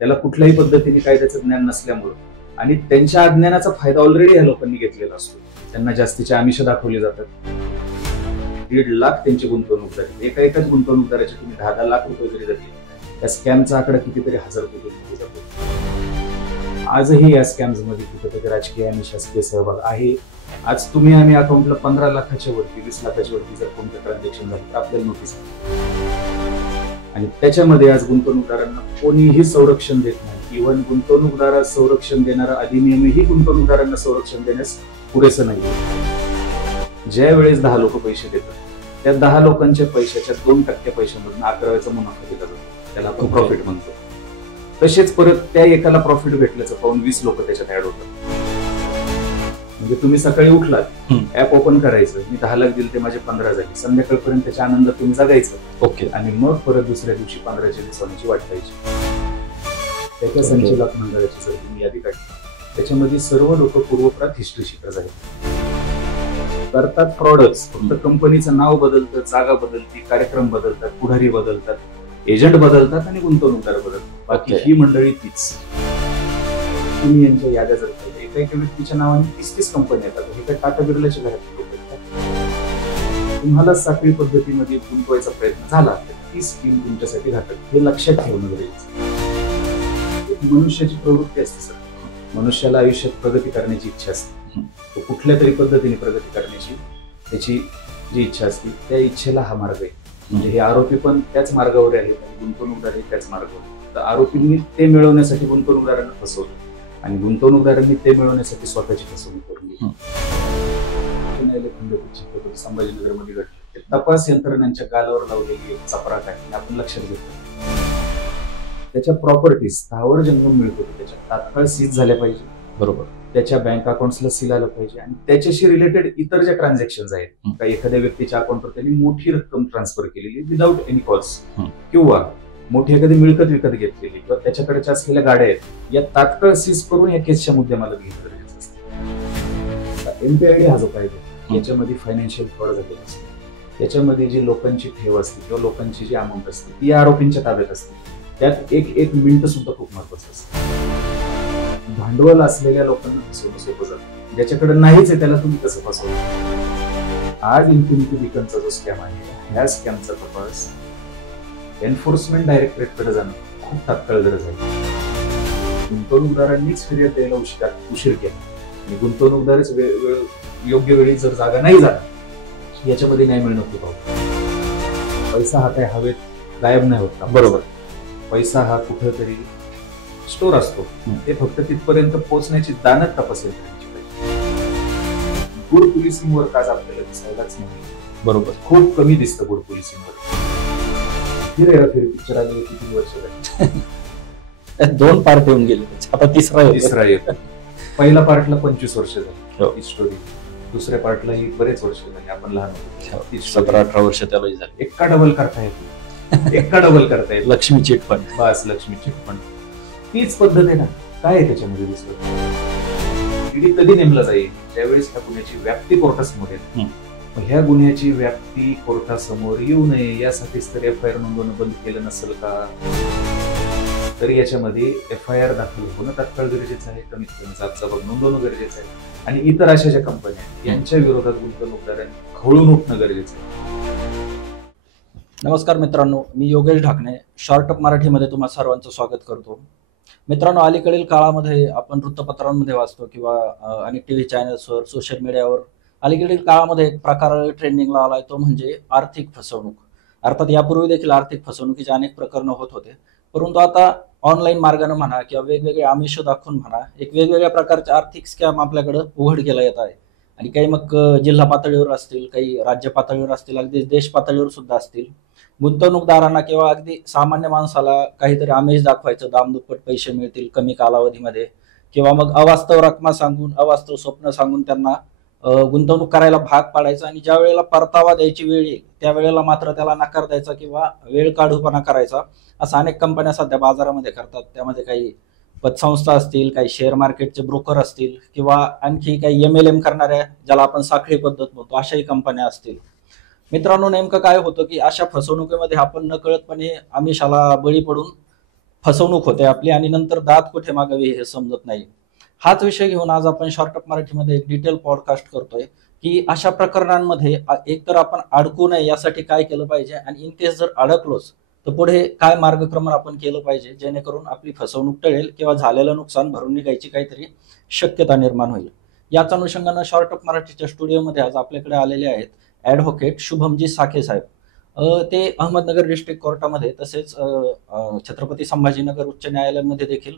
त्याला कुठल्याही पद्धतीने कायद्याचं ज्ञान नसल्यामुळं आणि त्यांच्या अज्ञानाचा फायदा ऑलरेडी या लोकांनी घेतलेला असतो. त्यांना जास्तीचे आमिष दाखवले जातात. 1.5 लाख त्यांची गुंतवणूक झाली. एकाच गुंतवणूकदाराची तुम्ही 10 लाख रुपये जरी धरले, या स्कॅमचा आकडा कितीतरी हजार रुपये जातो. आजही या स्कॅम्स मध्ये कुठेतरी राजकीय आणि शासकीय सहभाग आहे. आज तुम्ही आम्ही अकाउंटला 15 लाखाच्या वरती 20 लाखाच्या वरती जर कोणतं ट्रान्झॅक्शन झालं तर आपल्याला नोटीस, आणि त्याच्यामध्ये आज गुंतवणूकदारांना कोणीही संरक्षण देत नाही. इव्हन गुंतवणूकदारास संरक्षण देणारा अधिनियमही गुंतवणूकदारांना संरक्षण देण्यास पुरेसं नाही. ज्या वेळेस 10 लोक पैसे देतात, त्या 10 लोकांच्या पैशाच्या 2% पैशामधून 11चा मुनाफा दिला जातो. त्याला आपण प्रॉफिट म्हणतो. तसेच परत त्या एकाला प्रॉफिट भेटल्याचं पाहून 20 लोक त्याच्यात ऍड होतात. म्हणजे तुम्ही सकाळी उठलात, ऍप ओपन करायचं, मी 10 लाख दिले ते माझे 15 झाले, संध्याकाळपर्यंत त्याच्या आनंदात तुम्ही जगायचं. ओके. आणि मग परत दुसऱ्या दिवशी 15च्या दिवसांची वाट पाहिजे. त्याच्या संचलक मंडळाची जर तुम्ही यादी काढली, त्याच्यामध्ये सर्व लोक पूर्वपरात हिस्ट्री शिकत आहेत. करतात फ्रॉडच. फक्त कंपनीचं नाव बदलतं, जागा बदलती, कार्यक्रम बदलतात, पुढारी बदलतात, एजंट बदलतात आणि गुंतवणूकदार बदलतात. बाकी ही मंडळी तीच. तुम्ही यांच्या याद्या जर पाहिजे, एका व्यक्तीच्या नावाने 30 कंपन्या येतात. हे काय टाटा बिर्लाच्या घरात लोक आहेत. तुम्हाला साखळी पद्धतीमध्ये गुंतवायचा प्रयत्न झाला तर ती स्कीम तुमच्यासाठी घातक. हे लक्षात ठेवणं गरजेचं. मनुष्याची प्रवृत्ती असते सर. मनुष्याला आयुष्यात प्रगती करण्याची इच्छा असते. तो कुठल्या तरी पद्धतीने प्रगती करण्याची त्याची जी इच्छा असते, त्या इच्छेला हा मार्ग आहे. म्हणजे हे आरोपी पण त्याच मार्गावर आहेत आणि गुंतवणूकदारही त्याच मार्गावर. तर आरोपींनी ते मिळवण्यासाठी गुंतवणूकदारांना फसवलं आणि गुंतवणूकदारांनी ते मिळवण्यासाठी स्वतःची फसवणूक करून घेतली. संभाजीनगरमध्ये घडलं. तपास यंत्रणांच्या गालावर लावलेली एक चपराक आहे, आपण लक्षात घेतलं. त्याच्या प्रॉपर्टीज स्थावर जंगम मिळतो, त्याच्या तात्काळ सीज झाल्या पाहिजे. बरोबर. त्याच्या बँक अकाउंट्सला सील आलं पाहिजे आणि त्याच्याशी रिलेटेड इतर ज्या ट्रान्झॅक्शन आहेत, काही एखाद्या व्यक्तीच्या अकाउंटवर त्यांनी मोठी रक्कम ट्रान्सफर केलेली विदाऊट एनी कॉल्स, किंवा मोठी एखादी मिळकत विकत घेतलेली, किंवा त्याच्याकडे असलेल्या गाड्या आहेत, या तात्काळ सीज करून या केसच्या मुद्द्यामाला घेणं गरजेचं असतं. एमपीआयडी हा जो कायदा, याच्यामध्ये फायनान्शियल फ्रॉड झालेला असतो. त्याच्यामध्ये जी लोकांची ठेव असते किंवा लोकांची जी अमाऊंट असते ती या आरोपींच्या ताब्यात असते. त्यात एक मिनिट सुद्धा खूप महत्वाचं असतं. भांडवल असलेल्या लोकांना फसवणं सोपं जातं. ज्याच्याकडे नाहीच आहे त्याला तुम्ही कसं फसवलं. आज इन्फिनिटी बीकनचा जो स्कॅम आहे, ह्या स्कॅमचा तपास एन्फोर्समेंट डायरेक्टरेटकडे जाणं खूप तात्काळ गरज आहे. गुंतवणूकदारांनीच फिर्याद द्यायला उशीर केला आणि गुंतवणूकदारच योग्य वेळी जर जागा नाही झाला, याच्यामध्ये न्याय मिळणं खूप अवघड. पैसा हा काय हवेत गायब नाही होता. बरोबर. पैसा हा कुठेतरी स्टोर असतो. ते फक्त तिथपर्यंत पोहोचण्याची दानत तपासेल. गुड पोलिसिंगवर काज आपल्याला दिसायलाच नाही. बरोबर. खूप कमी दिसतं गुड पोलिसिंगवर. फिर पिक्चर आले 3 वर्ष झाली. 2 पार्ट येऊन गेले, आता तिसरा येतो. पहिल्या पार्टला 25 वर्ष झाली ही स्टोरी. दुसऱ्या पार्टला ही बरेच वर्ष झाली. आपण लहान होतो, 17-18 वर्ष त्याला झाली. एका डबल करता येतो. Lakshmi chit fund. बस, लक्ष्मी चिट फंड तीच पद्धत आहे ना. काय आहे त्याच्यामध्ये दुसरं? ईडी कधी नेमला जाईल? त्यावेळेस ह्या गुन्ह्याची व्याप्ती कोर्टासमोर येईल. ह्या गुन्ह्याची व्याप्ती कोर्टासमोर येऊ नये यासाठीच तर एफआयआर नोंदवणं बंद केलं नसेल का? तर याच्यामध्ये एफआयआर दाखल होणं तात्काळ गरजेचं आहे. कमीत कमी जाब नोंदवणं गरजेचं आहे. आणि इतर अशा ज्या कंपन्या यांच्या विरोधात गुंतवणूकदारांनी खवळून उठणं गरजेचं आहे. नमस्कार मित्रांनो, मी योगेश ढाकणे शॉर्टअप मराठीमध्ये तुम्हा सर्वांचं स्वागत करतो. मित्रांनो, अलीकडील काळामध्ये आपण वृत्तपत्रांमध्ये वाचतो किंवा अनेक टीव्ही चॅनल्सवर, सोशल मीडियावर अलीकडील काळामध्ये एक प्रकार ट्रेंडिंगला आलाय, तो म्हणजे आर्थिक फसवणूक. अर्थात यापूर्वी देखील आर्थिक फसवणुकीचे अनेक प्रकरणं होत होते, परंतु आता ऑनलाईन मार्गाने म्हणा किंवा वेगवेगळे आमिष दाखवून म्हणा, एक वेगवेगळ्या प्रकारचे आर्थिक स्कॅम आपल्याकडे उघड केला येत आहे. आणि काही मग जिल्हा पातळीवर असतील, काही राज्य पातळीवर असतील, अगदी देश पातळीवर सुद्धा असतील. गुंतवणूकदारांना किंवा अगदी सामान्य माणसाला काहीतरी आमिष दाखवायचं, दामदुप्पट पैसे मिळतील कमी कालावधीमध्ये, किंवा मग अवास्तव रकमा सांगून, अवास्तव स्वप्न सांगून त्यांना गुंतवणूक करायला भाग पाडायचं. आणि ज्या वेळेला परतावा द्यायची वेळ येईल त्यावेळेला मात्र त्याला नकार द्यायचा किंवा वेळ काढूपणा करायचा. असं अनेक कंपन्या सध्या बाजारामध्ये करतात. त्यामध्ये काही पतसंस्था असतील, काही शेअर मार्केटचे ब्रोकर असतील, किंवा आणखी काही MLM करणाऱ्या, ज्याला आपण साखळी पद्धत म्हणतो, अशाही कंपन्या असतील. मित्रांनो, नेमकं काय होतं की अशा फसवणुकीमध्ये आपण नकळतपणे आमिषाला बळी पडून फसवणूक होते आपली आणि नंतर दात कुठे मागावी हे समजत नाही. हाच विषय घेऊन आज आपण शॉर्टअप मराठीमध्ये एक डिटेल पॉडकास्ट करतोय की अशा प्रकरणांमध्ये एकतर आपण अडकू नये यासाठी काय केलं पाहिजे, आणि इन केस जर अडकलोच तर पुढे काय मार्गक्रमण आपण केलं पाहिजे जेणेकरून आपली फसवणूक टळेल किंवा झालेलं नुकसान भरून निघायची काहीतरी शक्यता निर्माण होईल. याच अनुषंगानं शॉर्टअप मराठीच्या स्टुडिओमध्ये आज आपल्याकडे आलेले आहेत ॲडव्होकेट शुभमजी साखे साहेब. ते अहमदनगर डिस्ट्रिक्ट कोर्टामध्ये तसेच छत्रपती संभाजीनगर उच्च न्यायालयामध्ये देखील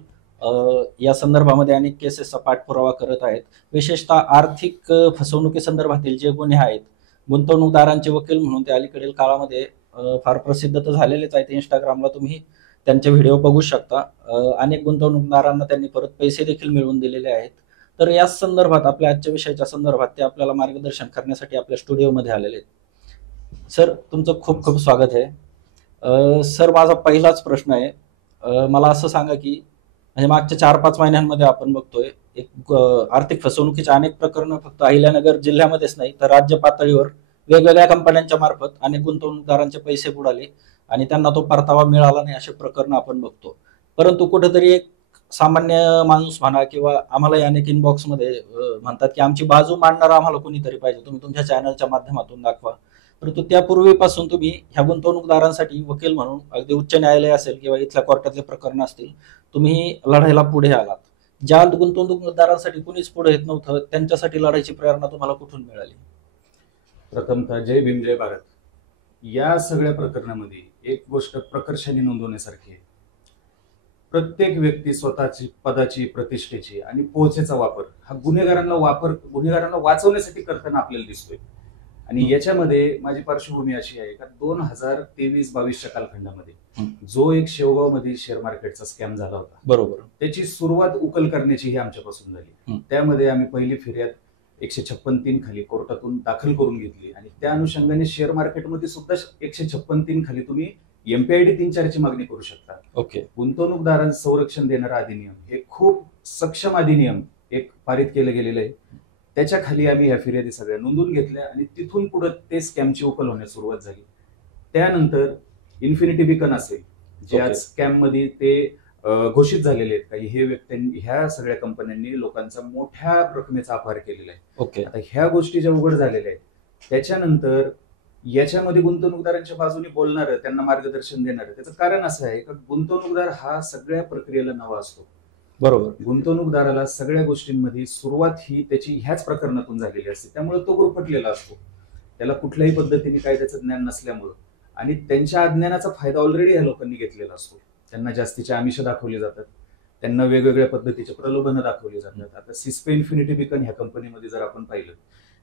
या संदर्भामध्ये अनेक केसेसचा पाठपुरावा करत आहेत. विशेषतः आर्थिक फसवणुकीसंदर्भातील जे गुन्हे आहेत, गुंतवणूकदारांचे वकील म्हणून ते अलीकडील काळामध्ये फार प्रसिद्ध तर झालेलेच आहेत. इंस्टाग्रामला तुम्ही त्यांचे व्हिडिओ बघू शकता. अनेक गुंतवणूकदारांना त्यांनी परत पैसे देखील मिळवून दिलेले आहेत. तर या संदर्भात आपल्या आजच्या विषयाच्या संदर्भात ते आपल्याला मार्गदर्शन करण्यासाठी आपल्या स्टुडिओमध्ये आलेले आहेत. सर, तुमचं खूप खूप स्वागत आहे. सर, माझा पहिलाच प्रश्न आहे, मला असं सांगा की म्हणजे मागच्या 4-5 महिन्यांमध्ये आपण बघतोय एक आर्थिक फसवणुकीचे अनेक प्रकरणं फक्त अहिल्यानगर जिल्ह्यामध्येच नाही तर राज्य पातळीवर वेगवेगळ्या कंपन्यांच्या मार्फत अनेक गुंतवणूकदारांचे पैसे बुडाले आणि त्यांना तो परतावा मिळाला नाही असे प्रकरण आपण बघतो. परंतु कुठेतरी एक सामान्य माणूस म्हणा किंवा आम्हालाही अनेक इनबॉक्समध्ये म्हणतात की आमची बाजू मांडणारा आम्हाला कोणीतरी पाहिजे, तुम्ही तुमच्या चॅनलच्या माध्यमातून दाखवा. परंतु त्यापूर्वीपासून तुम्ही ह्या गुंतवणूकदारांसाठी वकील म्हणून अगदी उच्च न्यायालय असेल किंवा इथल्या कोर्टातले प्रकरण असतील, तुम्ही लढायला पुढे आलात. ज्या गुंतवणूकदारांसाठी कुणीच पुढे येत नव्हतं त्यांच्यासाठी लढायची प्रेरणा तुम्हाला कुठून मिळाली? प्रथमतः जय भीम जय भारत. या सगळ्या प्रकरणामध्ये एक गोष्ट प्रकर्षाने नोंदवण्यासारखी आहे. प्रत्येक व्यक्ती स्वतःची पदाची, प्रतिष्ठेची आणि पोहोचेचा वापर हा गुन्हेगारांना वाचवण्यासाठी करताना आपल्याला दिसतोय. आणि याच्यामध्ये माझी पार्श्वभूमी अशी आहे का 2023-22च्या कालखंडामध्ये जो एक शेवगावमध्ये शेअर मार्केटचा स्कॅम झाला होता, बरोबर, त्याची सुरुवात उकल करण्याची ही आमच्यापासून झाली. त्यामध्ये आम्ही पहिली फिर्याद 156(3) खाली कोर्टातून दाखल करून घेतली आणि त्या अनुषंगाने शेअर मार्केटमध्ये सुद्धा 156(3) खाली तुम्ही MPID 3-4 ची मागणी करू शकता. ओके. गुंतवणूकदारांचं संरक्षण देणारा अधिनियम हे खूप सक्षम अधिनियम एक पारित केलं गेलेलं आहे. त्याच्या खाली आम्ही ह्या फिर्यादी सगळ्या नोंदवून घेतल्या आणि तिथून पुढे ते स्कॅमची उकल होण्यास सुरुवात झाली. त्यानंतर इन्फिनिटी बीकन असेल जे आज स्कॅम मध्ये ते घोषित झालेले आहेत, काही हे व्यक्ती ह्या सगळ्या कंपन्यांनी लोकांचा मोठ्या रकमेचा अपहार केलेला आहे. ओके. आता ह्या गोष्टी ज्या उघड झालेल्या आहेत त्याच्यानंतर याच्यामध्ये गुंतवणूकदारांच्या बाजूने बोलणारं, त्यांना मार्गदर्शन देणारं, त्याचं कारण असं आहे की गुंतवणूकदार हा सगळ्या प्रक्रियेला नवा असतो. बरोबर. गुंतवणूकदाराला सगळ्या गोष्टींमध्ये सुरुवात ही त्याची ह्याच प्रकरणातून झालेली असते, त्यामुळे तो गुरफटलेला असतो. त्याला कुठल्याही पद्धतीने कायद्याचं ज्ञान नसल्यामुळं आणि त्यांच्या अज्ञानाचा फायदा ऑलरेडी या लोकांनी घेतलेला असतो. त्यांना जास्तीचे आमिष दाखवले जातात, त्यांना वेगवेगळ्या पद्धतीचे प्रलोभनं दाखवली जातात. आता सिस्पे इन्फिनिटी बीकन ह्या कंपनीमध्ये जर आपण पाहिलं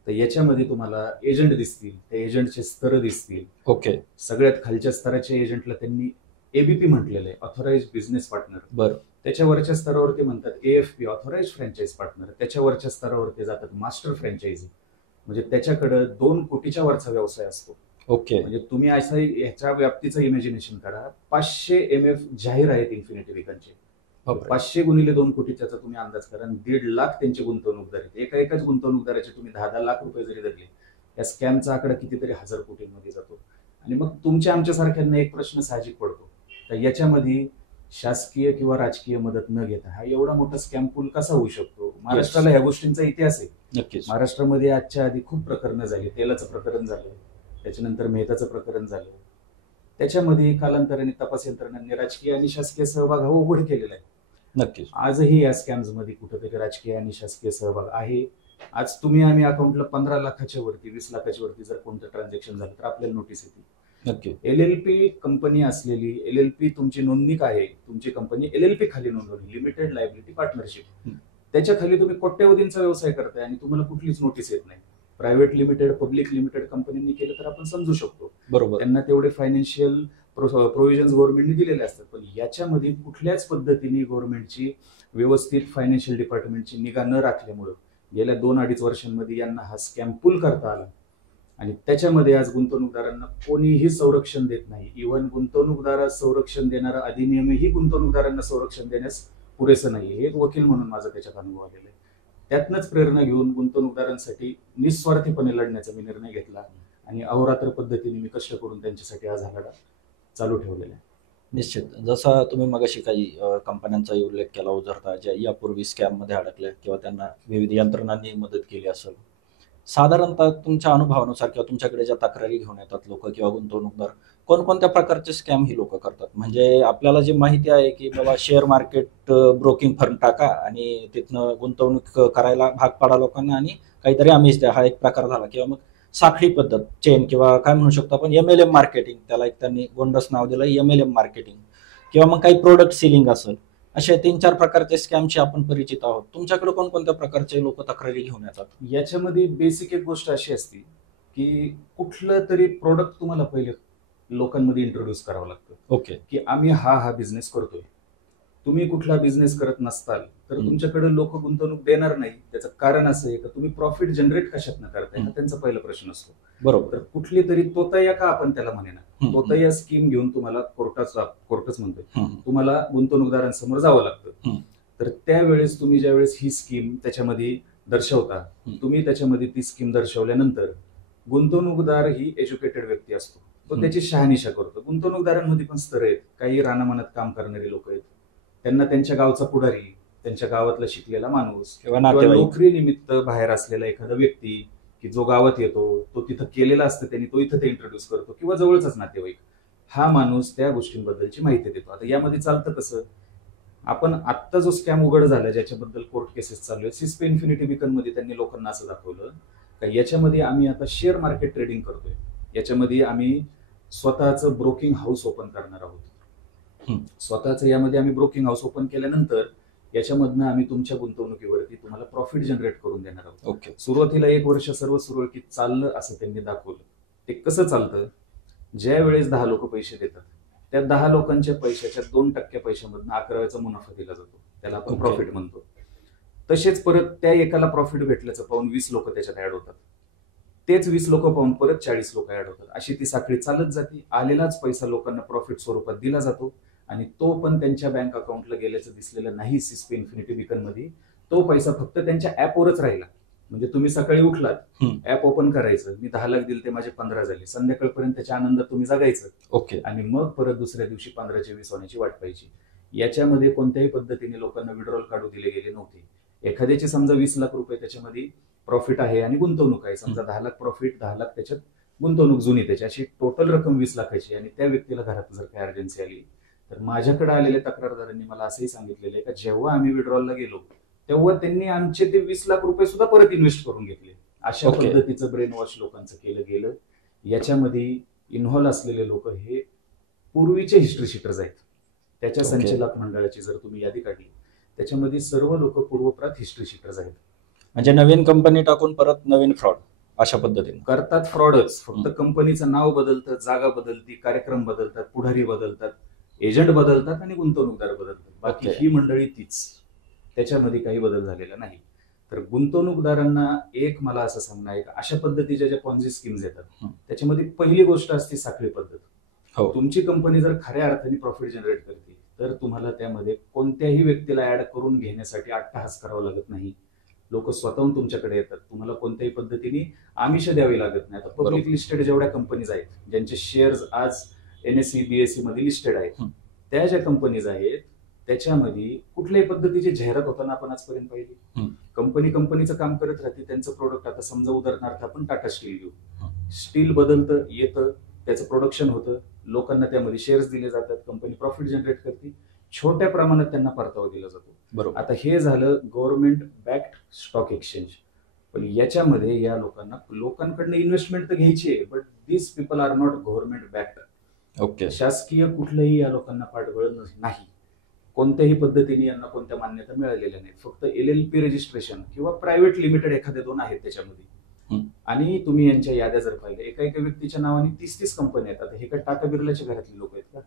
तर याच्यामध्ये तुम्हाला एजंट दिसतील, त्या एजंटचे स्तर दिसतील. ओके. सगळ्यात खालच्या स्तराच्या एजंटला त्यांनी ABP म्हटलेलं आहे, ऑथोराइज बिझनेस पार्टनर. बरं. त्याच्यावरच्या स्तरावर ते म्हणतात AFP, ऑथोराइज फ्रँचाईज पार्टनर. त्याच्यावरच्या स्तरावर ते जातात मास्टर फ्रँचायझी, म्हणजे त्याच्याकडे 2 कोटीच्या वरचा व्यवसाय असतो. ओके. म्हणजे तुम्ही असं ह्याच्या व्याप्तीचं इमॅजिनेशन करा. 500 MF जाहीर आहेत इन्फिनिटी बीकनचे. 500 गुणिले 2 कोटी त्याचा तुम्ही अंदाज करा. 1.5 लाख त्यांचे गुंतवणूकदार आहेत. एकाच गुंतवणूकदाराचे तुम्ही 10-10 लाख रुपये जरी धरले, या स्कॅमचा आकडा कितीतरी हजार कोटींमध्ये जातो. आणि मग तुमच्या आमच्यासारख्यांना एक प्रश्न साहजिक पडतो, तर याच्यामध्ये शासकीय किंवा राजकीय मदत न घेता हा एवढा मोठा स्कॅम पूल कसा होऊ शकतो? महाराष्ट्राला ह्या गोष्टींचा इतिहास आहे. नक्कीच. महाराष्ट्रामध्ये आजच्या आधी खूप प्रकरणं झाली. तेलाचं प्रकरण झालं, त्याच्यानंतर मेहताचं प्रकरण झालं. त्याच्यामध्ये कालांतराने तपास यंत्रणांनी राजकीय आणि शासकीय सहभाग हा उघड केलेला आहे. नक्कीच. आजही या स्कॅम्स मध्ये कुठेतरी राजकीय आणि शासकीय सहभाग आहे. आज तुम्ही आम्ही अकाउंटला 15 लाखाच्या वरती, 20 लाखाच्या वरती जर कोणतं ट्रान्झॅक्शन झालं तर आपल्याला नोटीस येते. नक्की. LLP कंपनी असलेली, LLP तुमची नोंदणी काय आहे, तुमची कंपनी LLP खाली नोंदवली, लिमिटेड लायबिलिटी पार्टनरशिप, त्याच्या खाली तुम्ही कोट्यवधींचा व्यवसाय करताय आणि तुम्हाला कुठलीच नोटीस येत नाही. प्रायव्हेट लिमिटेड, पब्लिक लिमिटेड कंपन्यांनी केलं तर आपण समजू शकतो, बरोबर, त्यांना तेवढे फायनान्शियल प्रोव्हिजन्स गव्हर्नमेंटने दिलेले असतात. पण याच्यामध्ये कुठल्याच पद्धतीने गव्हर्नमेंटची व्यवस्थित फायनान्शियल डिपार्टमेंटची निगा न राखल्यामुळं गेल्या 2-2.5 वर्षांमध्ये यांना हा स्कॅम पूल करता आला. आणि त्याच्यामध्ये आज गुंतवणूकदारांना कोणीही संरक्षण देत नाही. इव्हन गुंतवणूकदारास संरक्षण देणारा अधिनियमही गुंतवणूकदारांना संरक्षण देण्यास पुरेसं नाही. हे एक वकील म्हणून माझा त्याच्यात अनुभव आलेला आहे. त्यातनंच प्रेरणा घेऊन गुंतवणूकदारांसाठी निस्वार्थीपणे लढण्याचा मी निर्णय घेतला आणि अहोरात्र पद्धतीने मी कष्ट करून त्यांच्यासाठी आज हा लढा चालू ठेवलेला आहे. निश्चित. जसा तुम्ही मगाशी काही कंपन्यांचाही उल्लेख केला उजळता, ज्या यापूर्वी स्कॅममध्ये अडकल्या किंवा त्यांना विविध यंत्रणांनी मदत केली असेल. साधारणतः तुमच्या अनुभवानुसार किंवा तुमच्याकडे ज्या तक्रारी घेऊन येतात लोकं किंवा गुंतवणूकदार, कोणकोणत्या प्रकारचे स्कॅम ही लोकं करतात? म्हणजे आपल्याला जी माहिती आहे, की बाबा शेअर मार्केट ब्रोकिंग फर्म टाका आणि तिथनं गुंतवणूक करायला भाग पाडा लोकांना आणि काहीतरी आमिष द्या, हा एक प्रकार झाला. किंवा मग साखळी पद्धत, चेन किंवा काय म्हणू शकतो आपण एम-एल-एम मार्केटिंग, त्याला एक त्यांनी गोंडस नाव दिलं एम-एल-एम मार्केटिंग. किंवा मग काही प्रोडक्ट सेलिंग असेल. असे 3-4 प्रकारचे स्कॅमशी आपण परिचित आहोत. तुमच्याकडे कोणकोणत्या प्रकारचे लोक तक्रारी घेऊन येतात? याच्यामध्ये बेसिक एक गोष्ट अशी असते की कुठलं तरी प्रोडक्ट तुम्हाला पहिले लोकांमध्ये इंट्रोड्यूस करावं लागतं. ओके. की आम्ही हा बिझनेस करतोय. तुम्ही कुठला बिझनेस करत नसताल तर तुमच्याकडे लोक गुंतवणूक देणार नाही. त्याचं कारण असं आहे की तुम्ही प्रॉफिट जनरेट कशातनं करताय हा त्यांचा पहिला प्रश्न असतो. बरोबर. तर कुठली तरी तोतया का आपण त्याला म्हणेना, तोतया स्कीम घेऊन तुम्हाला कोर्टच म्हणतोय तुम्हाला गुंतवणूकदारांसमोर जावं लागतं. तर त्यावेळेस तुम्ही ज्यावेळेस ही स्कीम त्याच्यामध्ये दर्शवता, तुम्ही त्याच्यामध्ये ती स्कीम दर्शवल्यानंतर गुंतवणूकदार ही एज्युकेटेड व्यक्ती असतो, तो त्याची शहानिशा करतो. गुंतवणूकदारांमध्ये पण स्तर आहेत. काही रानामानात काम करणारे लोक आहेत, त्यांना त्यांच्या गावचा पुढारी, त्यांच्या गावातला शिकलेला माणूस किंवा नोकरी निमित्त बाहेर असलेला एखादा व्यक्ती की जो गावात येतो, तो तिथं केलेला असतं त्यांनी, तो इथं ते इंट्रोड्यूस करतो. किंवा जवळचाच नातेवाईक हा माणूस त्या गोष्टींबद्दलची माहिती देतो. आता यामध्ये चालतं कसं, आपण आत्ता जो स्कॅम उघड झाला ज्याच्याबद्दल कोर्ट केसेस चालू आहेत, सिस्पे इन्फिनिटी बीकन मध्ये त्यांनी लोकांना असं दाखवलं का याच्यामध्ये आम्ही आता शेअर मार्केट ट्रेडिंग करतोय, याच्यामध्ये आम्ही स्वतःचं ब्रोकिंग हाऊस ओपन करणार आहोत. स्वतःच यामध्ये आम्ही ब्रोकिंग हाऊस ओपन केल्यानंतर याच्यामधनं आम्ही तुमच्या गुंतवणुकीवरती तुम्हाला प्रॉफिट जनरेट करून देणार आहोत. ओके. सुरुवातीला 1 वर्ष सर्व सुरळीत चाललं असं त्यांनी दाखवलं. ते कसं चालतं, ज्या वेळेस 10 लोक पैसे देतात त्या 10 लोकांच्या पैशाच्या 2% पैशामधनं 11व्याचा मुनाफा दिला जातो, त्याला आपण प्रॉफिट म्हणतो. तसेच परत त्या एकाला प्रॉफिट भेटल्याचं पाहून 20 लोक त्याच्यात ऍड होतात, तेच 20 लोक पाहून परत 40 लोक ऍड होतात. अशी ती साखळी चालत जाते. आलेलाच पैसा लोकांना प्रॉफिट स्वरूपात दिला जातो आणि तो पण त्यांच्या बँक अकाउंटला गेल्याचं दिसलेलं नाही. सिस्पे इन्फिनिटी बीकन मध्ये तो पैसा फक्त त्यांच्या ऍपवरच राहिला. म्हणजे तुम्ही सकाळी उठलात, ऍप ओपन करायचं, मी 10 लाख दिले ते माझे 15 झाले, संध्याकाळपर्यंत त्याच्या आनंदात तुम्ही जगायचं. ओके. आणि मग परत दुसऱ्या दिवशी 15चे 20 होण्याची वाट पाहिजे. याच्यामध्ये कोणत्याही पद्धतीने लोकांना विड्रॉल काढू दिले गेले नव्हते. एखाद्याचे समजा 20 लाख रुपये त्याच्यामध्ये प्रॉफिट आहे आणि गुंतवणूक आहे, समजा 10 लाख प्रॉफिट, 10 लाख त्याच्यात गुंतवणूक जुनी, त्याची अशी टोटल रक्कम 20 लाखाची, आणि त्या व्यक्तीला घरात जर काही अर्जन्सी आली तर माझ्याकडे आलेल्या तक्रारदारांनी मला असंही सांगितलेलं आहे की जेव्हा आम्ही विड्रॉलला गेलो तेव्हा त्यांनी आमचे ते 20 लाख रुपये सुद्धा परत इन्व्हेस्ट करून घेतले. अशा पद्धतीचं ब्रेन वॉश लोकांचं केलं गेलं. याच्यामध्ये इन्व्हॉल्व असलेले लोक हे पूर्वीचे हिस्ट्री शीटर्स आहेत. त्याच्या संचालक मंडळाची जर तुम्ही यादी काढली त्याच्यामध्ये सर्व लोक पूर्वप्रात हिस्ट्री शीटर्स आहेत. म्हणजे नवीन कंपनी टाकून परत नवीन फ्रॉड अशा पद्धतीने करतात. फ्रॉडच, फक्त कंपनीचं नाव बदलतं, जागा बदलती, कार्यक्रम बदलतात, पुढारी बदलतात, एजंट बदलतात आणि गुंतवणूकदार बदलतात. बाकी ही मंडळी तीच, त्याच्यामध्ये काही बदल झालेला नाही. तर गुंतवणूकदारांना एक मला असं सांगणं आहे, अशा पद्धतीच्या ज्या पॉन्झी स्कीम्स येतात त्याच्यामध्ये पहिली गोष्ट असते साखळी पद्धत. तुमची कंपनी जर खऱ्या अर्थाने प्रॉफिट जनरेट करते तर तुम्हाला त्यामध्ये कोणत्याही व्यक्तीला ऍड करून घेण्यासाठी अट्टहास करावा लागत नाही. लोक स्वतःहून तुमच्याकडे येतात, तुम्हाला कोणत्याही पद्धतीने आमिष द्यावी लागत नाही. आता पब्लिक लिस्टेड जेवढ्या कंपनीज आहेत ज्यांचे शेअर्स आज NSE BSE मध्ये लिस्टेड आहेत, त्या ज्या कंपनीज आहेत त्याच्यामध्ये कुठल्याही पद्धतीची जाहिरात होताना आपण आजपर्यंत पाहिली. कंपनीचं काम करत राहते. त्यांचं प्रोडक्ट, आता समजा उदाहरणार्थ आपण टाटा स्टील घेऊ, स्टील बदलतं, येतं, त्याचं प्रोडक्शन होतं, लोकांना त्यामध्ये शेअर्स दिले जातात, कंपनी प्रॉफिट जनरेट करते, छोट्या प्रमाणात त्यांना परतावा दिला जातो. बरोबर. आता हे झालं गव्हर्नमेंट बॅक्ड स्टॉक एक्सचेंज. पण याच्यामध्ये या लोकांकडनं इन्व्हेस्टमेंट तर घ्यायची आहे, but this people are not government backed. Okay. शासकीय कुठलंही या लोकांना पाठबळ नाही, कोणत्याही पद्धतीने यांना कोणत्या मान्यता मिळालेल्या नाहीत. फक्त LLP रजिस्ट्रेशन किंवा प्रायव्हेट लिमिटेड एखादे 2 आहेत त्याच्यामध्ये. आणि तुम्ही यांच्या याद्या जर पाहिल्या, एका व्यक्तीच्या नावाने 30-30 कंपन्या येतात. हे काय टाटा बिर्लाच्या घरातले लोक आहेत का?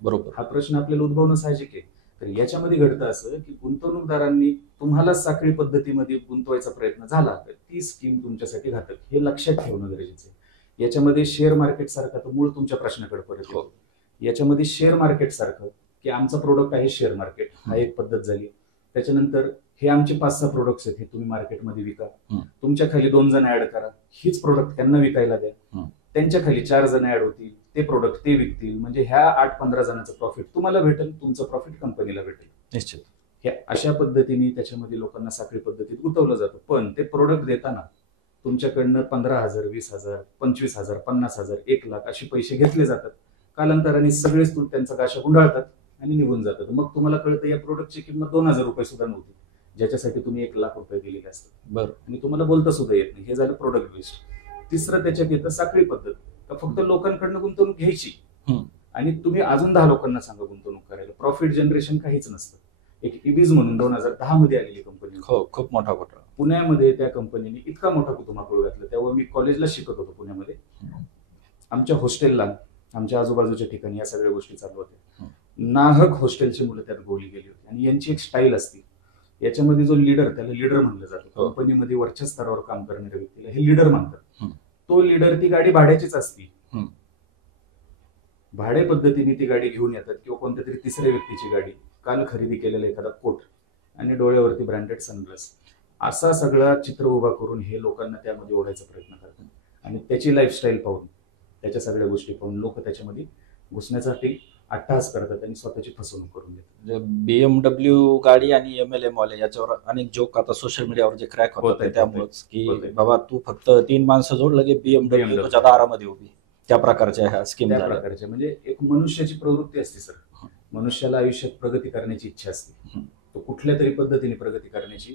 बरोबर. हा प्रश्न आपल्याला उद्भवणं साहजिक आहे. तर याच्यामध्ये घडतं असं की गुंतवणूकदारांनी तुम्हाला साखळी पद्धतीमध्ये गुंतवायचा प्रयत्न झाला तर ती स्कीम तुमच्यासाठी घातक, हे लक्षात ठेवणं गरजेचं आहे. याच्यामध्ये शेअर मार्केट सारखं, तर मूळ तुमच्या प्रश्नाकडे परत येतो, याच्यामध्ये शेअर मार्केट सारखं की आमचा प्रोडक्ट आहे शेअर मार्केट, हा एक पद्धत झाली. त्याच्यानंतर हे आमचे 5-6 प्रोडक्ट्स आहेत, हे तुम्ही मार्केटमध्ये विका, तुमच्या खाली 2 जण ऍड करा, हीच प्रोडक्ट त्यांना विकायला द्या, त्यांच्या खाली 4 जण ऍड होतील, ते प्रोडक्ट ते विकतील, म्हणजे ह्या 8-15 जणांचं प्रॉफिट तुम्हाला भेटेल, तुमचं प्रॉफिट कंपनीला भेटेल. निश्चित. हे अशा पद्धतीने त्याच्यामध्ये लोकांना साखळी पद्धतीत गुंतवलं जातं. पण ते प्रोडक्ट देताना तुमच्याकडनं 15,000, 20,000, 25,000, 50,000, 1,00,000 असे पैसे घेतले जातात. कालांतराने सगळेच त्यांचा गाशा गुंडाळतात आणि निघून जातात. मग तुम्हाला कळतं या प्रोडक्टची किंमत 2,000 रुपये सुद्धा नव्हती, ज्याच्यासाठी तुम्ही 1,00,000 रुपये दिलेले असतात. बरं. आणि तुम्हाला बोलता सुद्धा येत नाही. हे झालं प्रोडक्ट बेस्ड. तिसरं त्याच्यात येतं साखळी पद्धत. फक्त लोकांकडनं गुंतवणूक घ्यायची आणि तुम्ही अजून 10 लोकांना सांगा गुंतवणूक करायला. प्रॉफिट जनरेशन काहीच नसतं. एक इबीज म्हणून 2010 मध्ये आलेली कंपनी, खूप मोठा घोटाळा पुण्यामध्ये. त्या कंपनीने इतका मोठा कुतुमाकुळ घातला. तेव्हा मी कॉलेजला शिकत होतो पुण्यामध्ये. आमच्या हॉस्टेलला, आमच्या आजूबाजूच्या ठिकाणी या सगळ्या गोष्टी चालू होत्या. नाहक हॉस्टेलची मुलं त्यात गोळली गेली होती. आणि यांची एक स्टाईल असते, याच्यामध्ये जो लीडर, त्याला लीडर म्हणलं जातं. कंपनीमध्ये वरच्या स्तरावर काम करणाऱ्या व्यक्तीला हे लीडर म्हणतात. तो लीडर, ती गाडी भाड्याचीच असती. भाडे पद्धतीने ती गाडी घेऊन येतात किंवा कोणत्या तरी तिसऱ्या व्यक्तीची गाडी, काल खरेदी केलेला एखादा कोट आणि डोळ्यावरती ब्रँडेड सनग्लास, असा सगळा चित्र उभा करून हे लोकांना त्यामध्ये ओढायचा प्रयत्न करतात. आणि त्याची लाईफस्टाईल पाहून, त्याच्या सगळ्या गोष्टी पाहून लोक त्याच्यामध्ये घुसण्यासाठी अट्टहास करतात आणि स्वतःची फसवणूक करून देतात. BMW गाडी आणि MLM वाले याच्यावर अनेक जोक आता सोशल मीडियावर जे क्रॅक होतात त्यामुळेच, की बाबा तू फक्त 3 माणसं जोड, लगे BMW तुझ्या दारामध्ये उभी, त्या प्रकारच्या ह्या स्कीम. त्या प्रकारच्या म्हणजे एक मनुष्याची प्रवृत्ती असते सर. मनुष्याला आयुष्यात प्रगती करण्याची इच्छा असते. तो कुठल्या तरी पद्धतीने प्रगती करण्याची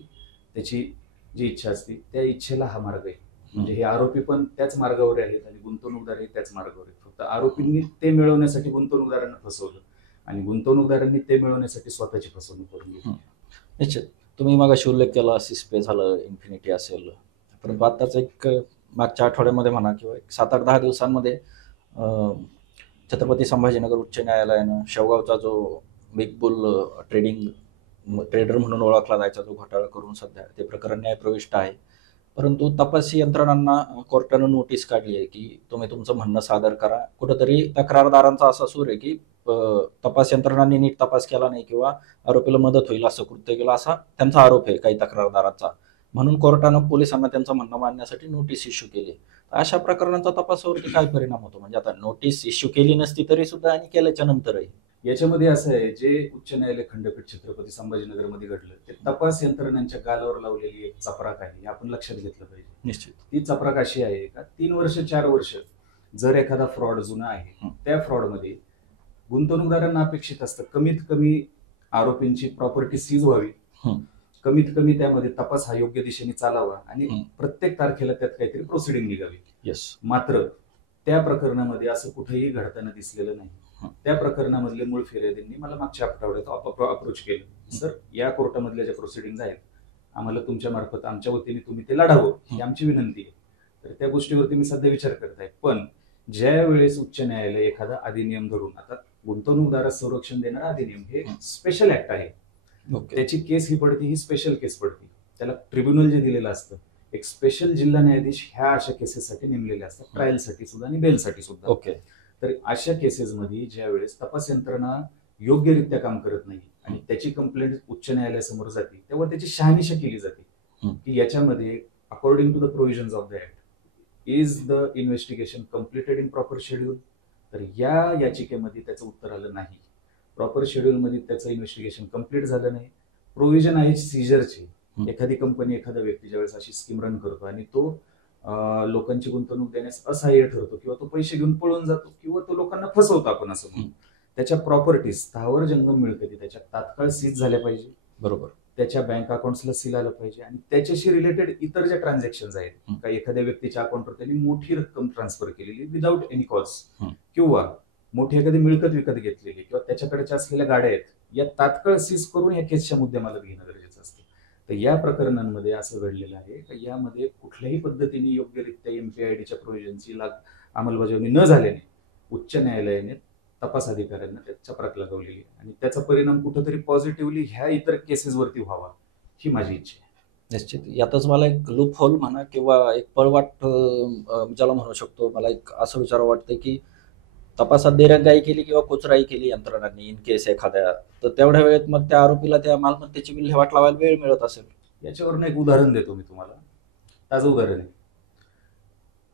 त्याची जी इच्छा असते, त्या इच्छेला हा मार्ग आहे. म्हणजे हे आरोपी पण त्याच मार्गावर आहेत आणि गुंतवणूकदारही त्याच मार्गावर आहेत. फक्त आरोपींनी ते मिळवण्यासाठी गुंतवणूकदारांना फसवलं आणि गुंतवणूकदारांनी ते मिळवण्यासाठी स्वतःची फसवणूक करून घेतली. निश्चित. तुम्ही मगाशी उल्लेख केला, सिस्पे झालं, इन्फिनिटी असेल, परंतु आताच एक मागच्या आठवड्यामध्ये म्हणा किंवा 7-8-10 दिवसांमध्ये छत्रपती संभाजीनगर उच्च न्यायालयानं शेवगावचा जो बिग बुल ट्रेडर म्हणून ओळखला जायचा जो घोटाळा करून सध्या ते प्रकरण न्यायप्रविष्ट आहे. परंतु तपासी यंत्रणांना कोर्टानं नोटीस काढली आहे की तुम्ही तुमचं म्हणणं सादर करा. कुठंतरी तक्रारदारांचा असा सूर आहे की तपास यंत्रणांनी नीट तपास केला नाही किंवा आरोपीला मदत होईल असं कृत्य केलं, असा त्यांचा आरोप आहे काही तक्रारदारांचा. म्हणून कोर्टानं पोलिसांना त्यांचं म्हणणं मांडण्यासाठी नोटीस इश्यू केली. अशा प्रकरणांचा तपासावरती काय परिणाम होतो? म्हणजे आता नोटीस इश्यू केली नसती तरी सुद्धा आणि केल्याच्या नंतरही याच्यामध्ये असं आहे, जे उच्च न्यायालय खंडपीठ छत्रपती संभाजीनगरमध्ये घडलं ते तपास यंत्रणांच्या गालावर लावलेली एक चपराक आहे, हे आपण लक्षात घेतलं पाहिजे. निश्चित. ती चपराक अशी आहे का 3 वर्ष 4 वर्ष जर एखादा फ्रॉड जुना आहे, त्या फ्रॉडमध्ये गुंतवणूकदारांना अपेक्षित असतं कमीत कमी आरोपींची प्रॉपर्टी सीज व्हावी, कमीत कमी त्यामध्ये तपास हा योग्य दिशेने चालावा आणि प्रत्येक तारखेला त्यात काहीतरी प्रोसिडिंग निघावी. मात्र त्या प्रकरणामध्ये असं कुठेही घडताना दिसलेलं नाही. त्या प्रकरणामधले मूळ फिर्यादींनी मला मागच्या आठवड्यात अप्रोच केलं, सर या कोर्टामधल्या ज्या प्रोसिडिंग आहेत आम्हाला तुमच्या मार्फत आमच्या वतीने तुम्ही ते लढावं ही आमची विनंती आहे. तर त्या गोष्टीवरती मी सध्या विचार करत आहे. पण ज्या वेळेस उच्च न्यायालय एखादा अधिनियम धरून, आता गुंतवणूकदारास संरक्षण देणारा अधिनियम हे स्पेशल ऍक्ट आहे, त्याची केस ही पडते, ही स्पेशल केस पडते. त्याला ट्रिब्युनल जे दिलेलं असतं, एक स्पेशल जिल्हा न्यायाधीश ह्या अशा केसेससाठी नेमलेले असतात, ट्रायलसाठी सुद्धा आणि बेलसाठी सुद्धा. तर अशा केसेसमध्ये ज्या वेळेस तपास यंत्रणा योग्यरित्या काम करत नाही आणि त्याची कंप्लेंट उच्च न्यायालयासमोर जाते, तेव्हा त्याची शहानिशा केली जाते की याच्यामध्ये according to the provisions of the act is the investigation completed in proper schedule. तर या याचिकेमध्ये त्याचं उत्तर आलं नाही. प्रॉपर शेड्यूलमध्ये त्याचं इन्व्हेस्टिगेशन कम्प्लीट झालं नाही. प्रोव्हिजन आहे सीजरची. एखादी कंपनी, एखादा व्यक्ती ज्यावेळेस अशी स्कीम रन करतो आणि तो लोकांची गुंतवणूक देण्यास असहाय्य ठरतो किंवा तो पैसे घेऊन पळून जातो किंवा तो लोकांना फसवतो आपण असं म्हणून, त्याच्या प्रॉपर्टीज स्थावर जंगम मिळकती त्याच्या तात्काळ सीज झाल्या पाहिजे. बरोबर. त्याच्या बँक अकाउंट्सला सील आलं पाहिजे आणि त्याच्याशी रिलेटेड इतर ज्या ट्रान्झॅक्शन आहेत, काही एखाद्या व्यक्तीच्या अकाउंटवर त्यांनी मोठी रक्कम ट्रान्सफर केलेली विदाऊट एनी कॉज किंवा मोठी एखादी मिळकत विकत घेतलेली किंवा त्याच्याकडच्या असलेल्या गाड्या आहेत, या तात्काळ सीज करून या केसच्या मुद्द्यामाला घेणं गरजेचं असतं. तर या प्रकरणांमध्ये असं घडलेलं आहे की यामध्ये कुठल्याही पद्धतीने योग्यरित्या MPIDच्या प्रोव्हिजनची अंमलबजावणी न झाल्याने उच्च न्यायालयाने तपास अधिकाऱ्यांना त्यात चपराक लगावलेली आहे आणि त्याचा परिणाम कुठेतरी पॉझिटिव्हली ह्या इतर केसेसवरती व्हावा ही माझी इच्छा आहे. निश्चित. यातच मला एक लूप होल म्हणा किंवा एक पळवाट ज्याला म्हणू शकतो, मला एक असं विचार वाटतं की तपासात दिरंगाई केली किंवा कुचराई केली यंत्रणांनी इन केस एखाद्या, तर तेवढ्या वेळेत मग त्या आरोपीला त्या मालमत्तेची विल्हेवाट लावायला वेळ मिळत असेल. याच्यावरून एक उदाहरण देतो मी तुम्हाला, ताजं उदाहरण आहे.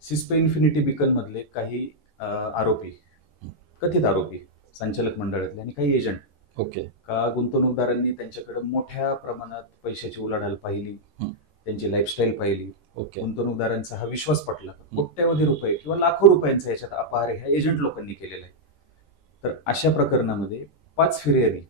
सिस्पे इन्फिनिटी बीकन मधले काही आरोपी कथित आरोपी संचालक मंडळातले आणि काही एजंट ओके. का गुंतवणूकदारांनी त्यांच्याकडे मोठ्या प्रमाणात पैशाची उलाढाल पाहिली, त्यांची लाईफस्टाईल पाहिली, ओके. गुंतवणूकदारांचा हा विश्वास पटला. कोट्यवधी रुपये किंवा लाखो रुपयांचा याच्यात अपहार ह्या एजंट लोकांनी केलेला आहे. तर अशा प्रकरणामध्ये 5 फिर्यादी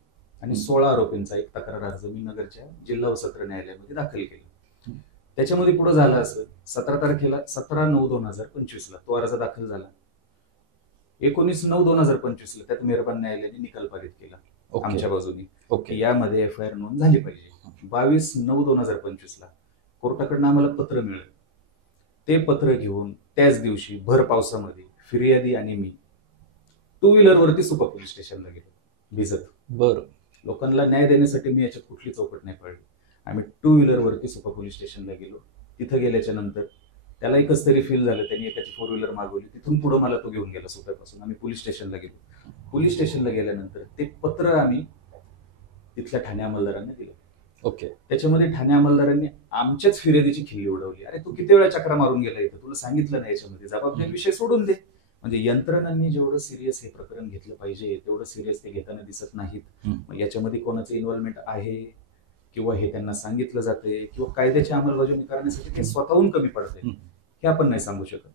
आणि 16 आरोपींचा एक तक्रार अर्ज मी नगरच्या जिल्हा व सत्र न्यायालयामध्ये दाखल केला. त्याच्यामध्ये पुढे झालं असं 17 तारखेला 17/9/2025 तो अर्ज दाखल झाला. 19/9/2025 त्यात मेहरबान न्यायालयाने निकाल पारित केला आमच्या बाजूने. ओके. यामध्ये FIR नोंद झाली पाहिजे. 22/9/2025 कोर्टाकडनं आम्हाला पत्र मिळालं. ते पत्र घेऊन त्याच दिवशी भर पावसामध्ये फिर्यादी आणि मी 2 व्हीलरवरती सुपा पोलीस स्टेशनला गेलो भिजत. बरं. लोकांना न्याय देण्यासाठी मी याच्यात कुठली चौकट नाही पाळली. आम्ही 2 व्हीलरवरती सुपा पोलीस स्टेशनला गेलो. तिथं गेल्याच्या नंतर त्याला एकच तरी फील झालं, त्यांनी एकाची 4 व्हीलर मागवली. तिथून पुढे मला तो घेऊन गेला सुप्यापासून. आम्ही पोलीस स्टेशनला गेलो. पोलीस स्टेशनला गेल्यानंतर ते पत्र आम्ही तिथल्या ठाणे अंमलदारांना दिलं. ओके. त्याच्यामध्ये ठाणे अंमलदारांनी आमच्याच फिर्यादीची खिल्ली उडवली. अरे तू किती वेळा चक्रा मारून गेला इथं, तुला सांगितलं नाही, याच्यामध्ये जबाबदारी विषय सोडून दे. म्हणजे यंत्रणांनी जेवढं सिरियस हे प्रकरण घेतलं पाहिजे तेवढं सिरियस ते घेताना दिसत नाहीत. मग याच्यामध्ये कोणाचं इन्व्हॉल्वमेंट आहे किंवा हे त्यांना सांगितलं जाते किंवा कायद्याची अंमलबजावणी करण्यासाठी ते स्वतःहून कमी पडते हे आपण नाही सांगू शकत.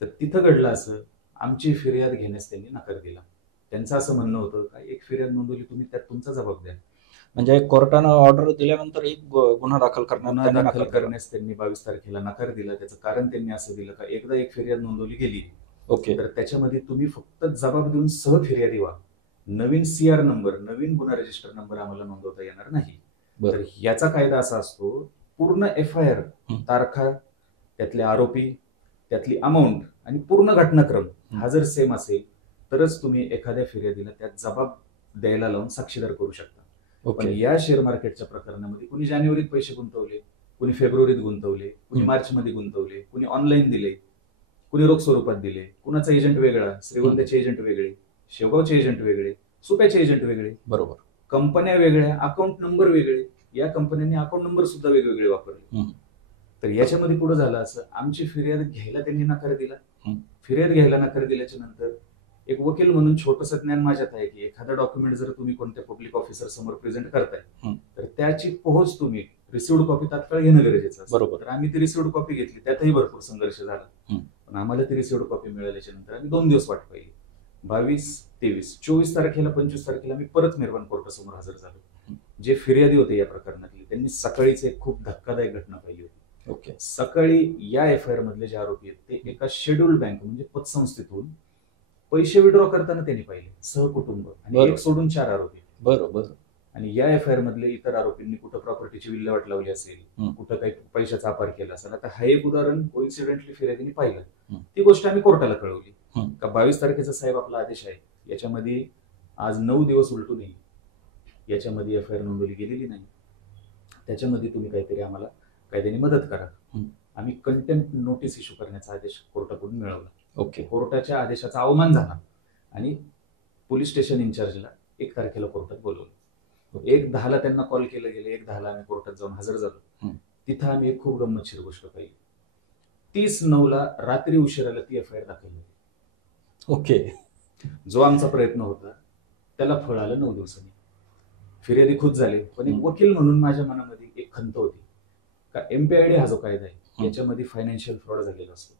तर तिथं घडलं असं, आमची फिर्याद घेण्यास त्यांनी नकार दिला. त्यांचं असं म्हणणं होतं का एक फिर्याद नोंदवली तुम्ही, त्यात तुमचा जबाब द्या. म्हणजे कोर्टानं ऑर्डर दिल्यानंतर एक गुन्हा दाखल करण्यास त्यांनी 22 तारखेला नकार दिला. त्याचं कारण त्यांनी असं दिलं का एकदा एक फिर्याद नोंदवली गेली, ओके, तर त्याच्यामध्ये तुम्ही फक्त जबाब देऊन सह फिर्यादी व्हा. नवीन CR नंबर, नवीन गुन्हा रजिस्टर नंबर आम्हाला नोंदवता येणार नाही. तर याचा कायदा असा असतो, पूर्ण FIR तारखा, त्यातले आरोपी, त्यातली अमाऊंट आणि पूर्ण घटनाक्रम हा जर सेम असेल तरच तुम्ही एखाद्या फिर्यादीला त्यात जबाब द्यायला लावून साक्षीदार करू शकता. पण या शेअर मार्केटच्या प्रकरणामध्ये कुणी जानेवारीत पैसे गुंतवले, कुणी फेब्रुवारीत गुंतवले, कुणी मार्चमध्ये गुंतवले, कुणी ऑनलाईन दिले, कुणी रोख स्वरूपात दिले, कुणाचा एजंट वेगळा, श्रीगोंद्याचे एजंट वेगळे, शेवगावचे एजंट वेगळे, सुप्याचे एजंट वेगळे, बरोबर, कंपन्या वेगळ्या, अकाउंट नंबर वेगळे, या कंपन्यांनी अकाउंट नंबर सुद्धा वेगवेगळे वापरले. तर याच्यामध्ये पुढे झालं असं, आमची फिर्याद घ्यायला त्यांनी नकार दिला. फिर्याद घ्यायला नकार दिल्याच्या नंतर एक वकील म्हणून छोटंसं ज्ञान माझ्यात आहे की एखादा डॉक्युमेंट जर तुम्ही कोणत्या पब्लिक ऑफिसर समोर प्रेझेंट करताय तर त्याची पोहोच तुम्ही रिसिव्ड कॉपी तात्काळ घेणं गरजेचं असतं. बरोबर. तर आम्ही ती रिसिव्ड कॉपी घेतली, त्यातही भरपूर संघर्ष झाला. पण आम्हाला ती रिसिव्ड कॉपी मिळाल्याच्या नंतर आम्ही 2 दिवस वाट पाहिली. 22, 23, 24 तारखेला 25 तारखेला मी परत मेहरबान कोर्टासमोर हजर झालो. जे फिर्यादी होते या प्रकरणातले त्यांनी सकाळीच एक खूप धक्कादायक घटना पाहिली होती. ओके. सकाळी या FIR मधले जे आरोपी आहेत ते एका शेड्यूल्ड बँक म्हणजे पतसंस्थेतून पैसे विड्रॉ करताना त्यांनी पाहिले, सहकुटुंब, आणि एक सोडून 4 आरोपी. बरोबर. आणि या FIR मधले इतर आरोपींनी कुठं प्रॉपर्टीची विल्हेवाट लावली असेल, कुठं काही पैशाचा अपहार केला असेल. आता हा एक उदाहरण कोइन्सिडेंटली फिर्यादीने पाहिलं. ती गोष्ट आम्ही कोर्टाला कळवली का 22 तारखेचा साहेब आपला आदेश आहे, याच्यामध्ये आज 9 दिवस उलटूनही याच्यामध्ये FIR नोंदवली गेलेली नाही. त्याच्यामध्ये तुम्ही काहीतरी आम्हाला कायद्याने मदत करा. आम्ही कंटेम्प्ट नोटीस इश्यू करण्याचा आदेश कोर्टाकडून मिळवला. ओके. कोर्टाच्या आदेशाचा अवमान झाला आणि पोलीस स्टेशन इंचार्जला 1 तारखेला कोर्टात बोलवलं. 1:10 त्यांना कॉल केलं गेलं. 1:10 आम्ही कोर्टात जाऊन हजर झालो. तिथं आम्ही एक खूप गंमतशीर गोष्ट पाहिली. 30/9 रात्री उशिराला ती FIR दाखल झाली. ओके. जो आमचा प्रयत्न होता त्याला फळ आलं 9 दिवसांनी. फिर्यादी खुश झाले, पण एक वकील म्हणून माझ्या मनामध्ये एक खंत होती का MPID हा जो कायदा आहे याच्यामध्ये फायनान्शियल फ्रॉड झालेला असतो.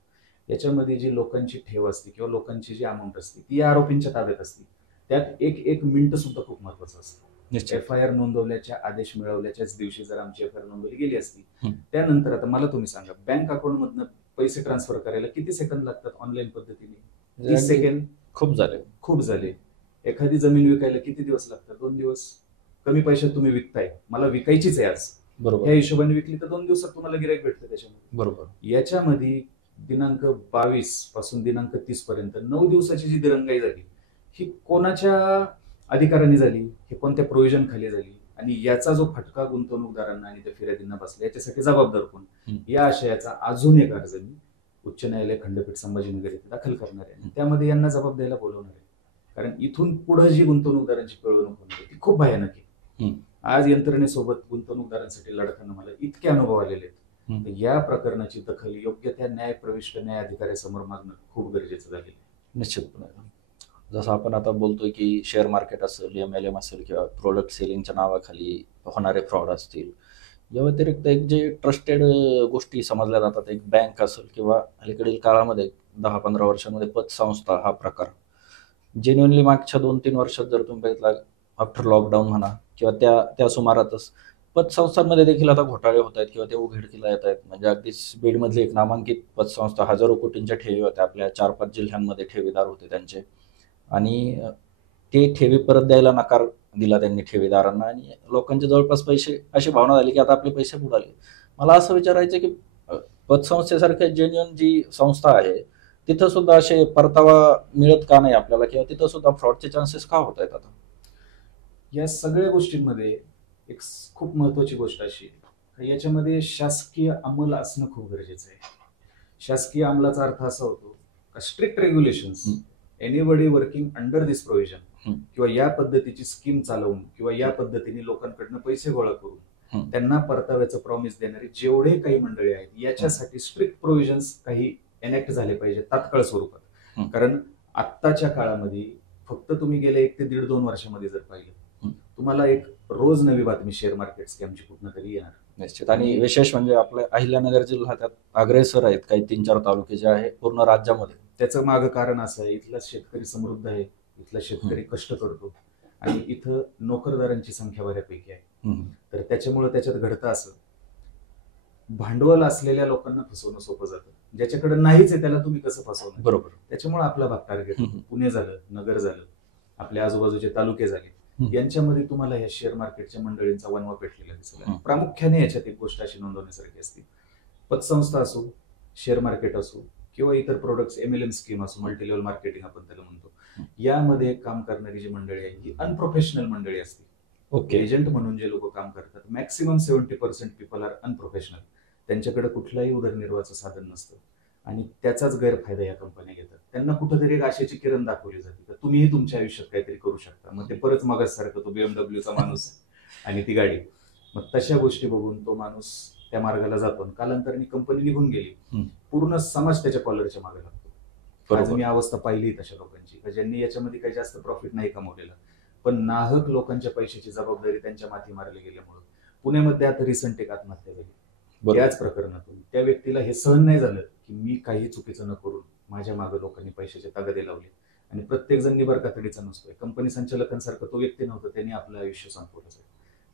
याच्यामध्ये जी लोकांची ठेव असते किंवा लोकांची जी अमाऊंट असते ती या आरोपींच्या ताब्यात असते. त्यात एक मिनिट सुद्धा खूप महत्वाचं असतं. FIR नोंदवल्याच्या आदेश मिळवल्याच्याच दिवशी जर आमची FIR नोंदवली गेली असती, त्यानंतर आता मला तुम्ही सांगा, बँक अकाउंट मधनं पैसे ट्रान्सफर करायला किती सेकंद लागतात ऑनलाईन पद्धतीने? 30 सेकंद. खूप झाले. एखादी जमीन विकायला किती दिवस लागतात? 2 दिवस. कमी पैशात तुम्ही विकताय, मला विकायचीच आहे आज, बरोबर, या हिशोबाने विकली तर 2 दिवसात तुम्हाला गिराईक भेटतं त्याच्यामध्ये. बरोबर. याच्यामध्ये दिनांक 22 पासून दिनांक 30 पर्यंत 9 दिवसाची जी दिरंगाई झाली ही कोणाच्या अधिकाराने झाली, हे कोणत्या प्रोव्हिजन खाली झाली, आणि याचा जो फटका गुंतवणूकदारांना आणि त्या फिर्यादींना बसला याच्यासाठी जबाबदार कोण, या आशयाचा अजून एक अर्ज मी उच्च न्यायालय खंडपीठ संभाजीनगर येथे दाखल करणार आहे. त्यामध्ये यांना जबाब द्यायला बोलवणार आहे. कारण इथून पुढे जी गुंतवणूकदारांची पिळवणूक होणार ती खूप भयानक आहे. आज यंत्रणेसोबत गुंतवणूकदारांसाठी लढताना मला इतके अनुभव आलेले आहेत. या प्रकरणाची दखल योग्य त्या न्यायप्रविष्ट न्याय अधिकाऱ्यासमोर मागणं खूप गरजेचं झालेलं आहे. निश्चितपणे. जसं आपण आता बोलतोय की शेअर मार्केट असेल, MLM असेल किंवा प्रोडक्ट सेलिंगच्या नावाखाली होणारे फ्रॉड असतील, या व्यतिरिक्त एक जे ट्रस्टेड गोष्टी समजल्या जातात, एक बँक असेल किंवा अलीकडील काळामध्ये 10-15 वर्षांमध्ये पतसंस्था हा प्रकार जेन्युअनली मागच्या 2-3 वर्षात जर तुम्ही बघितला, आफ्टर लॉकडाऊन म्हणा किंवा त्या त्या सुमारातच पतसंस्थांमध्ये देखील आता घोटाळे होत आहेत किंवा ते उघडकीला येत आहेत. म्हणजे अगदीच बीडमधली एक नामांकित पतसंस्था हजारो कोटींच्या ठेवी होत्या, आपल्या 4-5 जिल्ह्यांमध्ये ठेवीदार होते त्यांचे, आणि ते ठेवी परत द्यायला नकार दिला त्यांनी ठेवीदारांना, आणि लोकांचे जवळपास पैसे, अशी भावना झाली की आता आपले पैसे बुडाले. मला असं विचारायचं की पतसंस्थेसारख्या जेन्युअन जी संस्था आहे तिथं सुद्धा असे परतावा मिळत का नाही आपल्याला, किंवा तिथं सुद्धा फ्रॉडचे चान्सेस का होत आहेत आता? या सगळ्या गोष्टींमध्ये एक खूप महत्वाची गोष्ट अशी आहे की याच्यामध्ये शासकीय अंमल असणं खूप गरजेचं आहे. शासकीय अंमलाचा अर्थ असा होतो का strict regulations, anybody working under this provision, किंवा या पद्धतीची स्कीम चालवून किंवा या पद्धतीने लोकांकडनं पैसे गोळा करून त्यांना परताव्याचं प्रॉमिस देणारी जेवढे काही मंडळी आहेत, याच्यासाठी स्ट्रिक्ट प्रोव्हिजन्स काही एनेक्ट झाले पाहिजे तात्काळ स्वरूपात. कारण आत्ताच्या काळामध्ये फक्त तुम्ही गेले 1 ते 1.5-2 वर्षामध्ये जर पाहिलं, तुम्हाला एक रोज नवी बातमी शेअर मार्केट स्कॅमची कुठं तरी येणार. निश्चित. आणि विशेष म्हणजे आपल्या अहिल्यानगर जिल्हा त्यात अग्रेसर आहेत, काही 3-4 तालुके जे आहे पूर्ण राज्यामध्ये. त्याचं मागं कारण असं आहे, इथला शेतकरी समृद्ध आहे, इथला शेतकरी कष्ट करतो आणि इथं नोकरदारांची संख्या बऱ्यापैकी आहे. तर त्याच्यामुळे त्याच्यात घडतं असं, भांडवल असलेल्या लोकांना फसवणं सोपं जातं, ज्याच्याकडे नाहीच आहे त्याला तुम्ही कसं फसवणार. बरोबर. त्याच्यामुळे आपला भाग टार्गेट, पुणे झालं, नगर झालं, आपल्या आजूबाजूचे तालुके झाले, यांच्यामध्ये तुम्हाला या शेअर मार्केटच्या मंडळींचा वनवा पेटलेला दिसला. प्रामुख्याने याच्यात एक गोष्ट अशी नोंदवण्यासारखी असते, पतसंस्था असो, शेअर मार्केट असो किंवा इतर प्रोडक्ट्स MLM स्कीम असो, मल्टी लेवल मार्केटिंग आपण त्याला म्हणतो, यामध्ये काम करणारी जी मंडळी आहे ही अनप्रोफेशनल मंडळी असते. ओके. एजंट म्हणून जे लोक काम करतात, मॅक्सिमम 70% पीपल आर अनप्रोफेशनल. त्यांच्याकडे कुठलाही उदरनिर्वाहाचं साधन नसतं आणि त्याचाच गैरफायदा या कंपन्या घेतात. त्यांना कुठेतरी एक आशेची किरण दाखवली जाते तर तुम्हीही तुमच्या आयुष्यात काहीतरी करू शकता. मग ते परत मागासारखं तो BMWचा माणूस आणि ती गाडी, मग तशा गोष्टी बघून तो माणूस त्या मार्गाला जातो. कालांतराने कंपनी निघून गेली, पूर्ण समाज त्याच्या कॉलरच्या मागे लागतो. आज मी अवस्था पाहिली तशा लोकांची, ज्यांनी याच्यामध्ये काही जास्त प्रॉफिट नाही कमवलेलं, पण नाहक लोकांच्या पैशाची जबाबदारी त्यांच्या माथी मारली गेल्यामुळे पुण्यामध्ये आता रिसंट एक आत्महत्या झाली. त्याच प्रकरणातून त्या व्यक्तीला हे सहन नाही झालं की मी काही चुकीचं न करून माझ्या मागे लोकांनी पैशाचे तगादे लावले, आणि प्रत्येक जण निबार कातडीचा नसतोय. कंपनी संचालकांसारखं तो व्यक्ती नव्हता, त्यांनी आपलं आयुष्य संपवलं.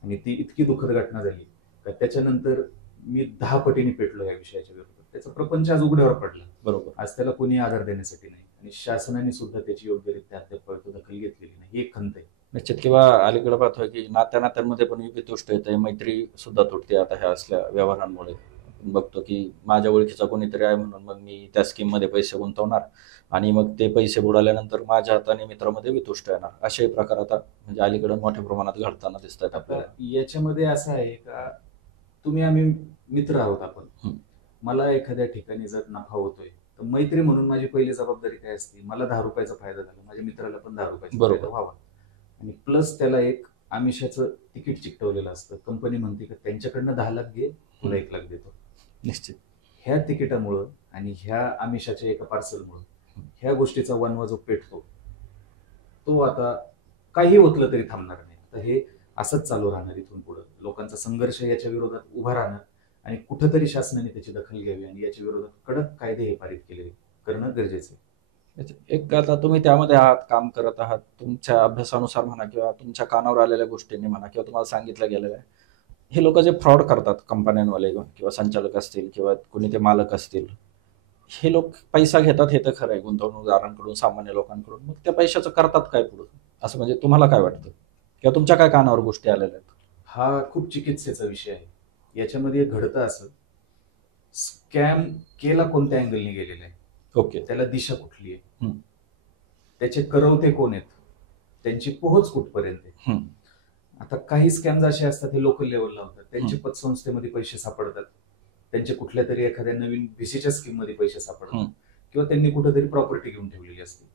आणि ती इतकी दुःखद घटना झाली का त्याच्यानंतर मी 10 पटीने पेटलो या विषयाच्या विरोधात. त्याचा प्रपंच आज उघड्यावर पडला. बरोबर. आज त्याला कोणी आधार देण्यासाठी नाही, आणि शासनाने सुद्धा त्याची योग्यरित्या अद्याप दखल घेतलेली नाही. ही एक खंत आहे. निश्चित. किंवा अलीकडे पाहतोय की नात्यामध्ये पण वितुष्ट येते, मैत्री सुद्धा तुटते आता ह्या असल्या व्यवहारांमुळे. बघतो की माझ्या ओळखीचा कोणीतरी आहे म्हणून मग मी त्या स्कीम मध्ये पैसे गुंतवणार, आणि मग ते पैसे बुडाल्यानंतर माझ्या हाताने मित्रामध्ये वितुष्ट येणार. असे प्रकार आता म्हणजे अलीकडे मोठ्या प्रमाणात घडताना दिसत आहेत आपल्याला. याच्यामध्ये असं आहे का आम्ही मित्र आहोत, आपण मला एखाद्या ठिकाणी जर नफा होतोय तर मैत्री म्हणून माझी पहिली जबाबदारी काय असते, मला 10 रुपयाचा फायदा झाला, माझ्या मित्राला पण 10 रुपयाचा फायदा व्हावा. आणि प्लस त्याला एक आमिषाचं तिकीट चिकटवलेलं असतं. कंपनी म्हणते की त्यांच्याकडनं 10 लाख घे, तुला 1 लाख देतो. निश्चित. ह्या तिकिटामुळं आणि ह्या आमिषाच्या एका पार्सलमुळं ह्या गोष्टीचा वनवा जो पेटतो तो आता काही होतलं तरी थांबणार नाही. तर हे असंच चालू राहणार इथून पुढे. लोकांचा संघर्ष याच्या विरोधात उभा राहणार, आणि कुठेतरी शासनाने त्याची दखल घ्यावी आणि याच्या विरोधात कडक कायदे हे पारित केले करणं गरजेचं आहे. एक आता तुम्ही त्यामध्ये आहात, काम करत आहात, तुमच्या अभ्यासानुसार म्हणा किंवा तुमच्या कानावर आलेल्या गोष्टींनी म्हणा किंवा तुम्हाला सांगितलं गेलेलं आहे, हे लोक जे फ्रॉड करतात, कंपन्यांवाले किंवा संचालक असतील किंवा कोणी ते मालक असतील, हे लोक पैसा घेतात हे तर खरं आहे गुंतवणूकदारांकडून, सामान्य लोकांकडून. मग त्या पैशाचं करतात काय पुढे, असं म्हणजे तुम्हाला काय वाटतं किंवा तुमच्या काय कानावर गोष्टी आलेल्या आहेत? हा खूप चिकित्सेचा विषय आहे. याच्यामध्ये घडतं असं, स्कॅम केला कोणत्या अँगलने गेलेला आहे, ओके, त्याला दिशा कुठली आहे, त्याचे करवते कोण आहेत, त्यांची पोहोच कुठपर्यंत आहे. आता काही स्कॅम्स असे असतात हे लोकल लेवलला होतात, त्यांचे पतसंस्थेमध्ये पैसे सापडतात, त्यांचे कुठल्या तरी एखाद्या नवीन VCच्या स्कीम मध्ये पैसे सापडतात, किंवा त्यांनी कुठेतरी प्रॉपर्टी घेऊन ठेवलेली असते.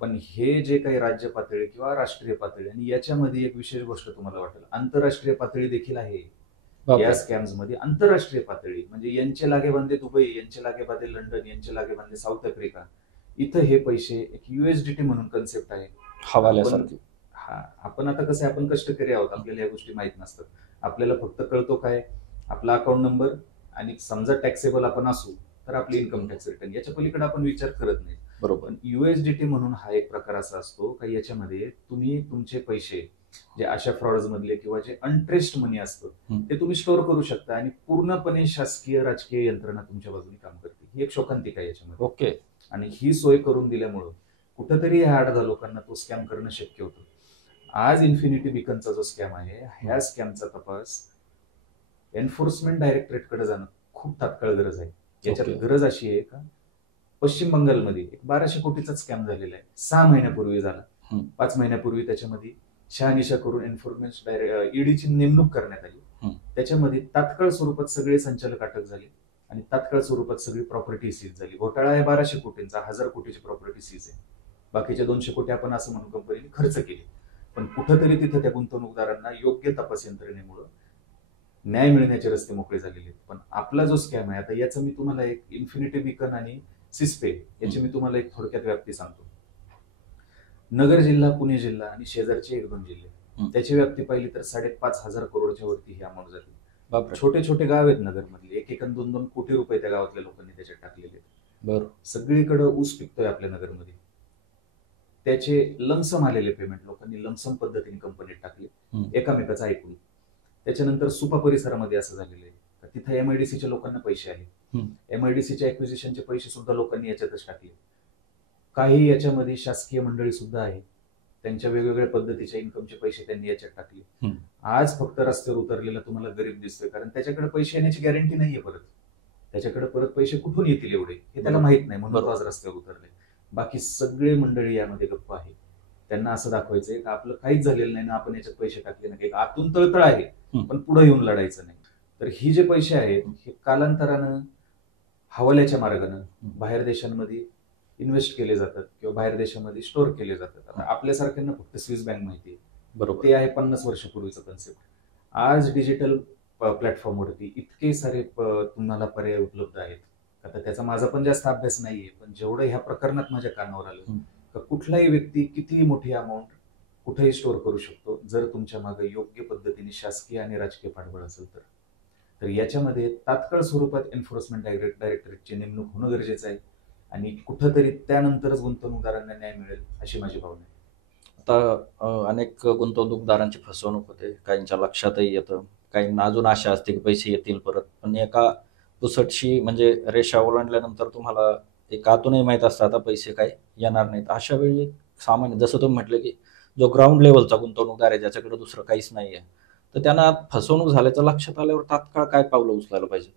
पण हे जे काही राज्य पातळी किंवा राष्ट्रीय पातळी, आणि याच्यामध्ये एक विशेष गोष्ट तुम्हाला वाटेल, आंतरराष्ट्रीय पातळी देखील आहे या स्कॅम्स मध्ये. आंतरराष्ट्रीय पातळी म्हणजे यांचे लागेबांधे दुबई, यांचे लागेबांधे लंडन, यांचे लागेबांधे साऊथ आफ्रिका, इथं हे पैसे एक USDT म्हणून कन्सेप्ट आहे. हवाल्यासारखी. आपण आता कसं आहे, आपण कष्टकरी आहोत, आपल्याला या गोष्टी माहित नसतात. आपल्याला फक्त कळतो काय, आपला अकाउंट नंबर, आणि समजा टॅक्सेबल आपण असू तर आपली इन्कम टॅक्स रिटर्न, याच्या पलीकडे आपण विचार करत नाही. बरोबर. USDT म्हणून हा एक प्रकार असा असतो का याच्यामध्ये तुम्ही तुमचे पैसे जे अशा फ्रॉड्स मधले किंवा जे अनट्रेस्ड मनी असतं ते तुम्ही स्टोअर करू शकता आणि पूर्णपणे शासकीय राजकीय यंत्रणा तुमच्या बाजूने काम करते. ही एक शोकांतिका आहे याच्यामध्ये. ओके. आणि ही सोय करून दिल्यामुळं कुठंतरी ह्या 8-10 लोकांना तो स्कॅम करणं शक्य होतं. आज इन्फिनिटी बीकनचा जो स्कॅम आहे, ह्या स्कॅमचा तपास एन्फोर्समेंट डायरेक्टरेटकडे जाणं खूप तात्काळ गरज आहे. याच्यात गरज अशी आहे का, पश्चिम बंगालमध्ये एक 1200 कोटीचा स्कॅम झालेला आहे. 6 महिन्यापूर्वी झाला. 5 महिन्यापूर्वी त्याच्यामध्ये शहानिशा करून एन्फोर्समेंट ईडीची नेमणूक करण्यात आली. त्याच्यामध्ये तात्काळ स्वरूपात सगळे संचालक अटक झाले आणि तात्काळ स्वरूपात सगळी प्रॉपर्टी सीज झाली. घोटाळा आहे 1200 कोटींचा, 1000 कोटीची प्रॉपर्टी सीज आहे. बाकीचे 200 कोटी आपण असं म्हणून कंपनीने खर्च केले. पण कुठंतरी तिथे त्या गुंतवणूकदारांना योग्य तपास यंत्रणेमुळे न्याय मिळण्याचे रस्ते मोकळे झालेले आहेत. पण आपला जो स्कॅम आहे आता, याचा मी तुम्हाला एक इन्फिनिटी बीकन आणि सिस्पे याची मी तुम्हाला एक थोडक्यात व्याप्ती सांगतो. नगर जिल्हा, पुणे जिल्हा आणि शेजारचे 1-2 जिल्हे, त्याची व्याप्ती पाहिली तर 5,500 करोडच्या वरती ही अमाऊंट झाली. छोटे छोटे गाव आहेत नगरमधले, 1-1 आणि 2-2 कोटी रुपये त्या गावातल्या लोकांनी त्याच्यात टाकलेले आहेत. बरोबर. सगळीकडे ऊस पिकतोय आपल्या नगरमध्ये. त्याचे लमसम आलेले पेमेंट लोकांनी लमसम पद्धतीने कंपनीत टाकले एकामेकाचं ऐकून. त्याच्यानंतर सुपा परिसरामध्ये असं झालेलं आहे, तिथे MIDCच्या लोकांना पैसे आले. MIDCच्या ऍक्विजिशनचे पैसे सुद्धा लोकांनी याच्यातच टाकले. काही याच्यामध्ये शासकीय मंडळी सुद्धा आहे, त्यांच्या वेगवेगळ्या पद्धतीच्या इन्कमचे पैसे त्यांनी याच्यात टाकले. आज फक्त रस्त्यावर उतरलेला तुम्हाला गरीब दिसतोय, कारण त्याच्याकडे पैसे येण्याची गॅरंटी नाहीये. परत त्याच्याकडे परत पैसे कुठून येतील एवढे हे त्याला माहित नाही, म्हणून आज रस्त्यावर उतरले. बाकी सगळे मंडळी यामध्ये गप्प आहे. त्यांना असं दाखवायचंय का आपलं काहीच झालेलं नाही ना, आपण याच्यात पैसे टाकले नाही, आतून तळतळ आहे पण पुढे येऊन लढायचं नाही. तर ही जे पैसे आहेत हे कालांतरानं हवाल्याच्या मार्गानं बाहेर देशांमध्ये इन्व्हेस्ट केले जातात किंवा बाहेर देशामध्ये स्टोअर केले जातात. आता आपल्यासारख्यांना फक्त स्विस बँक माहिती आहे. बरोबर. ते आहे 50 वर्षापूर्वीचं कन्सेप्ट. आज डिजिटल प्लॅटफॉर्मवरती इतके सारे तुम्हाला पर्याय उपलब्ध आहेत. आता त्याचा माझा पण जास्त अभ्यास नाहीये, पण जेवढं ह्या प्रकरणात माझ्या कानावर आलं का कुठलाही व्यक्ती कितीही मोठी अमाऊंट कुठेही स्टोअर करू शकतो, जर तुमच्या मागे योग्य पद्धतीने शासकीय आणि राजकीय पाठबळ असेल तर याच्यामध्ये तात्काळ स्वरूपात एन्फोर्समेंट डायरेक्टरेटची नेमणूक होणं गरजेचं आहे आणि कुठंतरी त्यानंतरच गुंतवणूकदारांना न्याय मिळेल अशी माझी भावना आहे. आता अनेक गुंतवणूकदारांची फसवणूक होते, काहींच्या लक्षातही येतं, काहींना अजून आशा असते की पैसे येतील परत, पण एका पुसटशी म्हणजे रेषा ओलांडल्यानंतर तुम्हाला एक आतूनही माहित असतं आता पैसे काय येणार नाहीत. अशा वेळी सामान्य, जसं तुम्ही म्हटलं की जो ग्राउंड लेवलचा गुंतवणूकदार आहे ज्याच्याकडे दुसरं काहीच नाही आहे, तर त्यांना फसवणूक झाल्याचं लक्षात आल्यावर तात्काळ काय पावलं उचलायला पाहिजेत?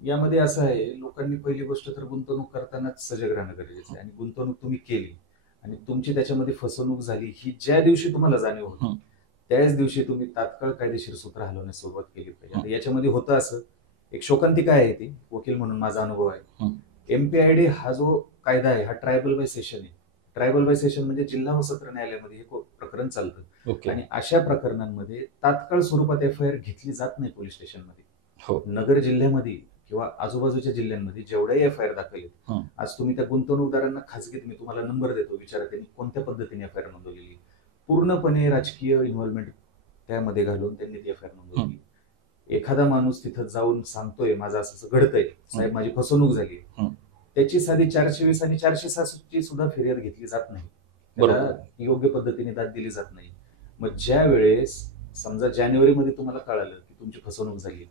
यामध्ये असं आहे, लोकांनी पहिली गोष्ट तर गुंतवणूक करतानाच सजग राहणं गरजेचं आहे. आणि गुंतवणूक तुम्ही केली आणि तुमची त्याच्यामध्ये फसवणूक झाली, ही ज्या दिवशी तुम्हाला जाणीव होती त्याच दिवशी तुम्ही तात्काळ कायदेशीर सूत्र हलवण्यास सुरुवात केली पाहिजे. याच्यामध्ये होतं असं, एक शोकांतिका आहे ती, वकील म्हणून माझा अनुभव आहे. MPID हा जो कायदा आहे हा ट्रायबल बाय सेशन आहे. ट्रायबल बाय सेशन म्हणजे जिल्हा व सत्र न्यायालयामध्ये हे प्रकरण चालतं आणि अशा प्रकरणांमध्ये तात्काळ स्वरूपात FIR घेतली जात नाही पोलीस स्टेशनमध्ये. नगर जिल्ह्यामध्ये किंवा आजूबाजूच्या जिल्ह्यांमध्ये जेवढ्याही FIR दाखल आहेत, आज तुम्ही त्या गुंतवणूकदारांना खासगीत मी तुम्हाला नंबर देतो, विचारा त्यांनी कोणत्या पद्धतीने FIR नोंदवलेली. पूर्णपणे राजकीय इन्व्हॉल्वमेंट त्यामध्ये घालून त्यांनी ती FIR नोंदवली. एखादा माणूस तिथं जाऊन सांगतोय माझं असं घडतंय साहेब, माझी फसवणूक झाली, त्याची साधी 420 आणि 466 सुद्धा फिर्याद घेतली जात नाही, त्याला योग्य पद्धतीने दाद दिली जात नाही. मग ज्या वेळेस समजा जानेवारीमध्ये तुम्हाला कळालं की तुमची फसवणूक झाली,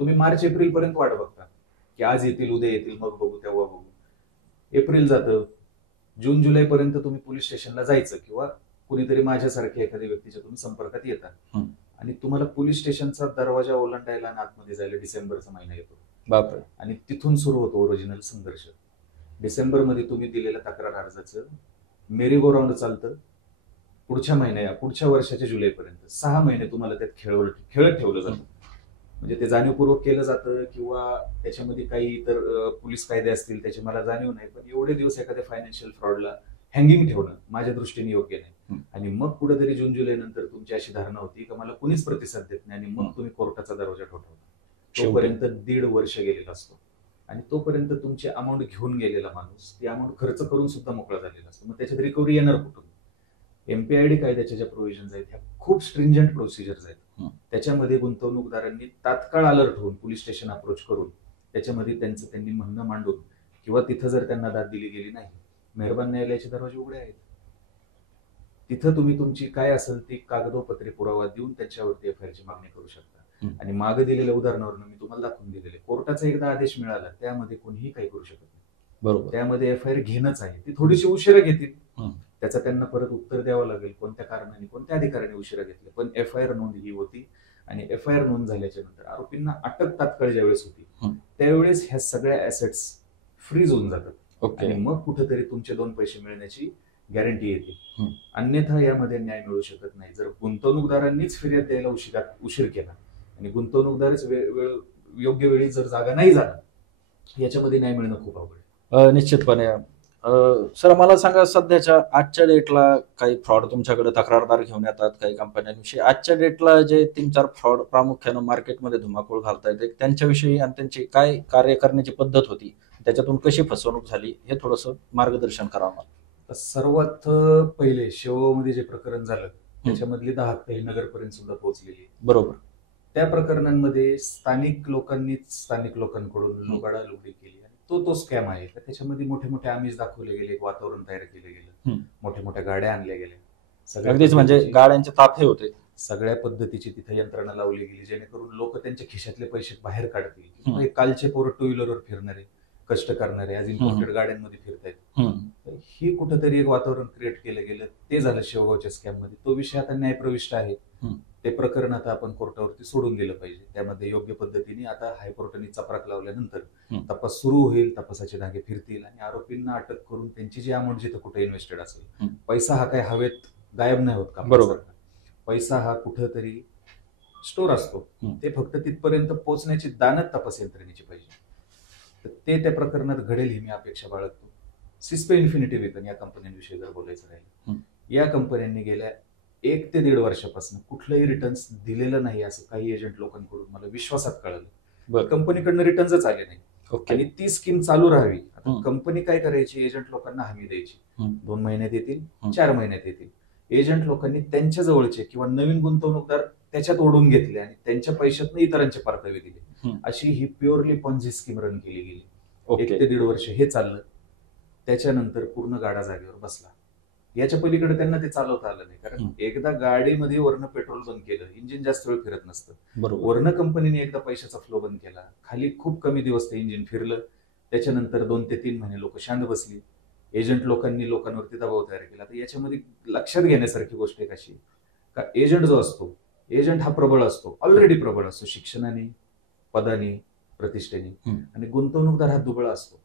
तुम्ही मार्च-एप्रिल पर्यंत वाट बघता की आज येतील, उद्या येतील, मग बघू, तेव्हा बघू. एप्रिल जातं, जून-जुलै पर्यंत तुम्ही पोलीस स्टेशनला जायचं किंवा कुणीतरी माझ्यासारख्या एखाद्या व्यक्तीच्या तुम्ही संपर्कात येतात आणि तुम्हाला पोलीस स्टेशनचा दरवाजा ओलांडायला आणि आतमध्ये जायला डिसेंबरचा महिना येतो. बापरे. आणि तिथून सुरू होतो ओरिजिनल संघर्ष. डिसेंबरमध्ये तुम्ही दिलेल्या तक्रार अर्जाचं मेरी गो राऊंड चालतं पुढच्या पुढच्या वर्षाच्या जुलैपर्यंत. 6 महिने तुम्हाला त्यात खेळत ठेवलं जातं. म्हणजे ते जाणीवपूर्वक केलं जातं किंवा त्याच्यामध्ये काही इतर पोलीस कायदे असतील त्याची मला जाणीव नाही, पण एवढे दिवस एखाद्या फायनान्शियल फ्रॉडला हँगिंग ठेवणं माझ्या दृष्टीने योग्य नाही. आणि मग कुठेतरी जून-जुलै नंतर तुमची अशी धारणा होती की मला कुणीच प्रतिसाद देत नाही आणि मग तुम्ही कोर्टाचा दरवाजा ठोठावता. तोपर्यंत 1.5 वर्ष गेलेला असतो आणि तोपर्यंत तुमची अमाऊंट घेऊन गेलेला माणूस ती अमाऊंट खर्च करून सुद्धा मोकळा झालेला असतो. मग त्याच्यात रिकव्हरी येणार कुठून? एमपीआयडी कायद्याच्या ज्या प्रोव्हिजन्स आहेत ह्या खूप स्ट्रिंजंट प्रोसिजर्स आहेत. त्याच्यामध्ये गुंतवणूकदारांनी तात्काळ अलर्ट होऊन पोलीस स्टेशन अप्रोच करून त्याच्यामध्ये त्यांनी म्हणणं मांडून किंवा तिथं जर त्यांना दाद दिली गेली नाही, मेहरबान न्यायालयाचे दरवाजे उघडे आहेत. तिथं तुम्ही तुमची काय असेल ती कागदोपत्री पुरावा देऊन त्याच्यावरती एफआयआरची मागणी करू शकता. आणि मागे दिलेल्या उदाहरणावरून मी तुम्हाला दाखवून दिलेले, कोर्टाचा एकदा आदेश मिळाला त्यामध्ये कोणीही काही करू शकत नाही. बरोबर. त्यामध्ये एफआयआर घेणंच आहे. ती थोडीशी उशिरा घेतील, त्याचं त्यांना परत उत्तर द्यावं लागेल कोणत्या कारणाने कोणत्या अधिकाऱ्याने उशिरा घेतले, पण एफआयआर नोंद ही होती. आणि एफआयआर नोंद झाल्याच्या नंतर आरोपींना अटक तात्काळ ज्यावेळेस होती त्यावेळेस ह्या सगळ्या ऍसेट्स फ्रीज होऊन जातात आणि मग कुठेतरी तुमचे 2 पैसे मिळण्याची गॅरंटी येते. अन्यथा यामध्ये न्याय मिळू शकत नाही. जर गुंतवणूकदारांनीच फिर्याद द्यायला उशीर केला आणि गुंतवणूकदारच योग्य वेळी जर जागा नाही झाला, याच्यामध्ये न्याय मिळणं खूप अवघड आहे. निश्चितपणे. सर मला सांगा, सध्याच्या आजच्या डेटला काही फ्रॉड तुमच्याकडे तक्रारदार घेऊन येतात काही कंपन्यांविषयी, आजच्या डेटला जे 3-4 फ्रॉड प्रामुख्यानं मार्केटमध्ये धुमाकूळ घालतायत त्यांच्याविषयी आणि त्यांची काय कार्य करण्याची पद्धत होती, त्याच्यातून कशी फसवणूक झाली, हे थोडंसं मार्गदर्शन करावं. सर्वात पहिले शेवगावमध्ये जे प्रकरण झालं त्याच्यामधली 10 हप्ते नगरपर्यंत सुद्धा पोहोचलेली. बरोबर. त्या प्रकरणांमध्ये स्थानिक लोकांनीच स्थानिक लोकांकडून लुबाडालुबडी केली. तो स्कॅम आहे. त्याच्यामध्ये मोठे मोठे आमिष दाखवले गेले, वातावरण तयार केलं गेलं, मोठ्या मोठ्या गाड्या आणल्या गेल्या, अगदीच म्हणजे गाड्यांचे ताफे होते. सगळ्या पद्धतीची तिथे यंत्रणा लावली गेली जेणेकरून लोक त्यांच्या खिशातले पैसे बाहेर काढतील. कालचे पोरं 2 व्हीलरवर फिरणारे, कष्ट करणारे, आज इम्पोर्टेड गाड्यांमध्ये फिरतायत. ही कुठेतरी एक वातावरण क्रिएट केलं गेलं. ते झालं शेवगावच्या स्कॅम मध्ये. तो विषय आता न्यायप्रविष्ट आहे. ते प्रकरण आता आपण कोर्टावरती सोडून गेलं पाहिजे. त्यामध्ये योग्य पद्धतीने आता हायकोर्टाने चपराक लावल्यानंतर तपास सुरू होईल, तपासाचे धागे फिरतील आणि आरोपींना अटक करून त्यांची जी अमाऊंट जिथं कुठे इन्व्हेस्टेड असेल, पैसा हा काय हवेत गायब नाही होत का? बरोबर. पैसा हा कुठंतरी स्टोर असतो. ते फक्त तिथपर्यंत पोहोचण्याची दानत तपास यंत्रणेची पाहिजे. तर ते त्या प्रकरणात घडेल ही मी अपेक्षा बाळगतो. सिस्पे इन्फिनिटी वेतन या कंपन्यांविषयी जर बोलायचं राहिलं, या कंपन्यांनी गेल्या 1 ते 1.5 वर्षापासून कुठलंही रिटर्न्स दिलेलं नाही असं काही एजंट लोकांकडून मला विश्वासात कळलं. कंपनीकडनं रिटर्न्सच आले नाही. आणि ती स्कीम चालू राहावी. आता कंपनी काय करायची, एजंट लोकांना हमी द्यायची, 2 महिन्यात येतील, 4 महिन्यात येतील. एजंट लोकांनी त्यांच्या जवळचे किंवा नवीन गुंतवणूकदार त्याच्यात ओढून घेतले आणि त्यांच्या पैशातनं इतरांचे परतावे दिले. अशी ही प्युअरली पॉन्झी स्कीम रन केली गेली. 1 ते 1.5 वर्ष हे चाललं. त्याच्यानंतर पूर्ण गाडा जागेवर बसला. याच्या पलीकडे त्यांना ते चालवता आलं नाही. कारण एकदा गाडीमध्ये वरनं पेट्रोल बंद केलं, इंजिन जास्त वेळ फिरत नसतं. वरनं कंपनीने एकदा पैशाचा फ्लो बंद केला, खाली खूप कमी दिवस ते इंजिन फिरलं. त्याच्यानंतर 2 ते 3 महिने लोक शांत बसली. एजंट लोकांनी लोकांवरती दबाव तयार केला. तर याच्यामध्ये लक्षात घेण्यासारखी गोष्ट एक अशी का एजंट जो असतो, एजंट हा प्रबळ असतो, ऑलरेडी प्रबळ असतो शिक्षणाने, पदाने, प्रतिष्ठेने. आणि गुंतवणूकदार हा दुबळा असतो.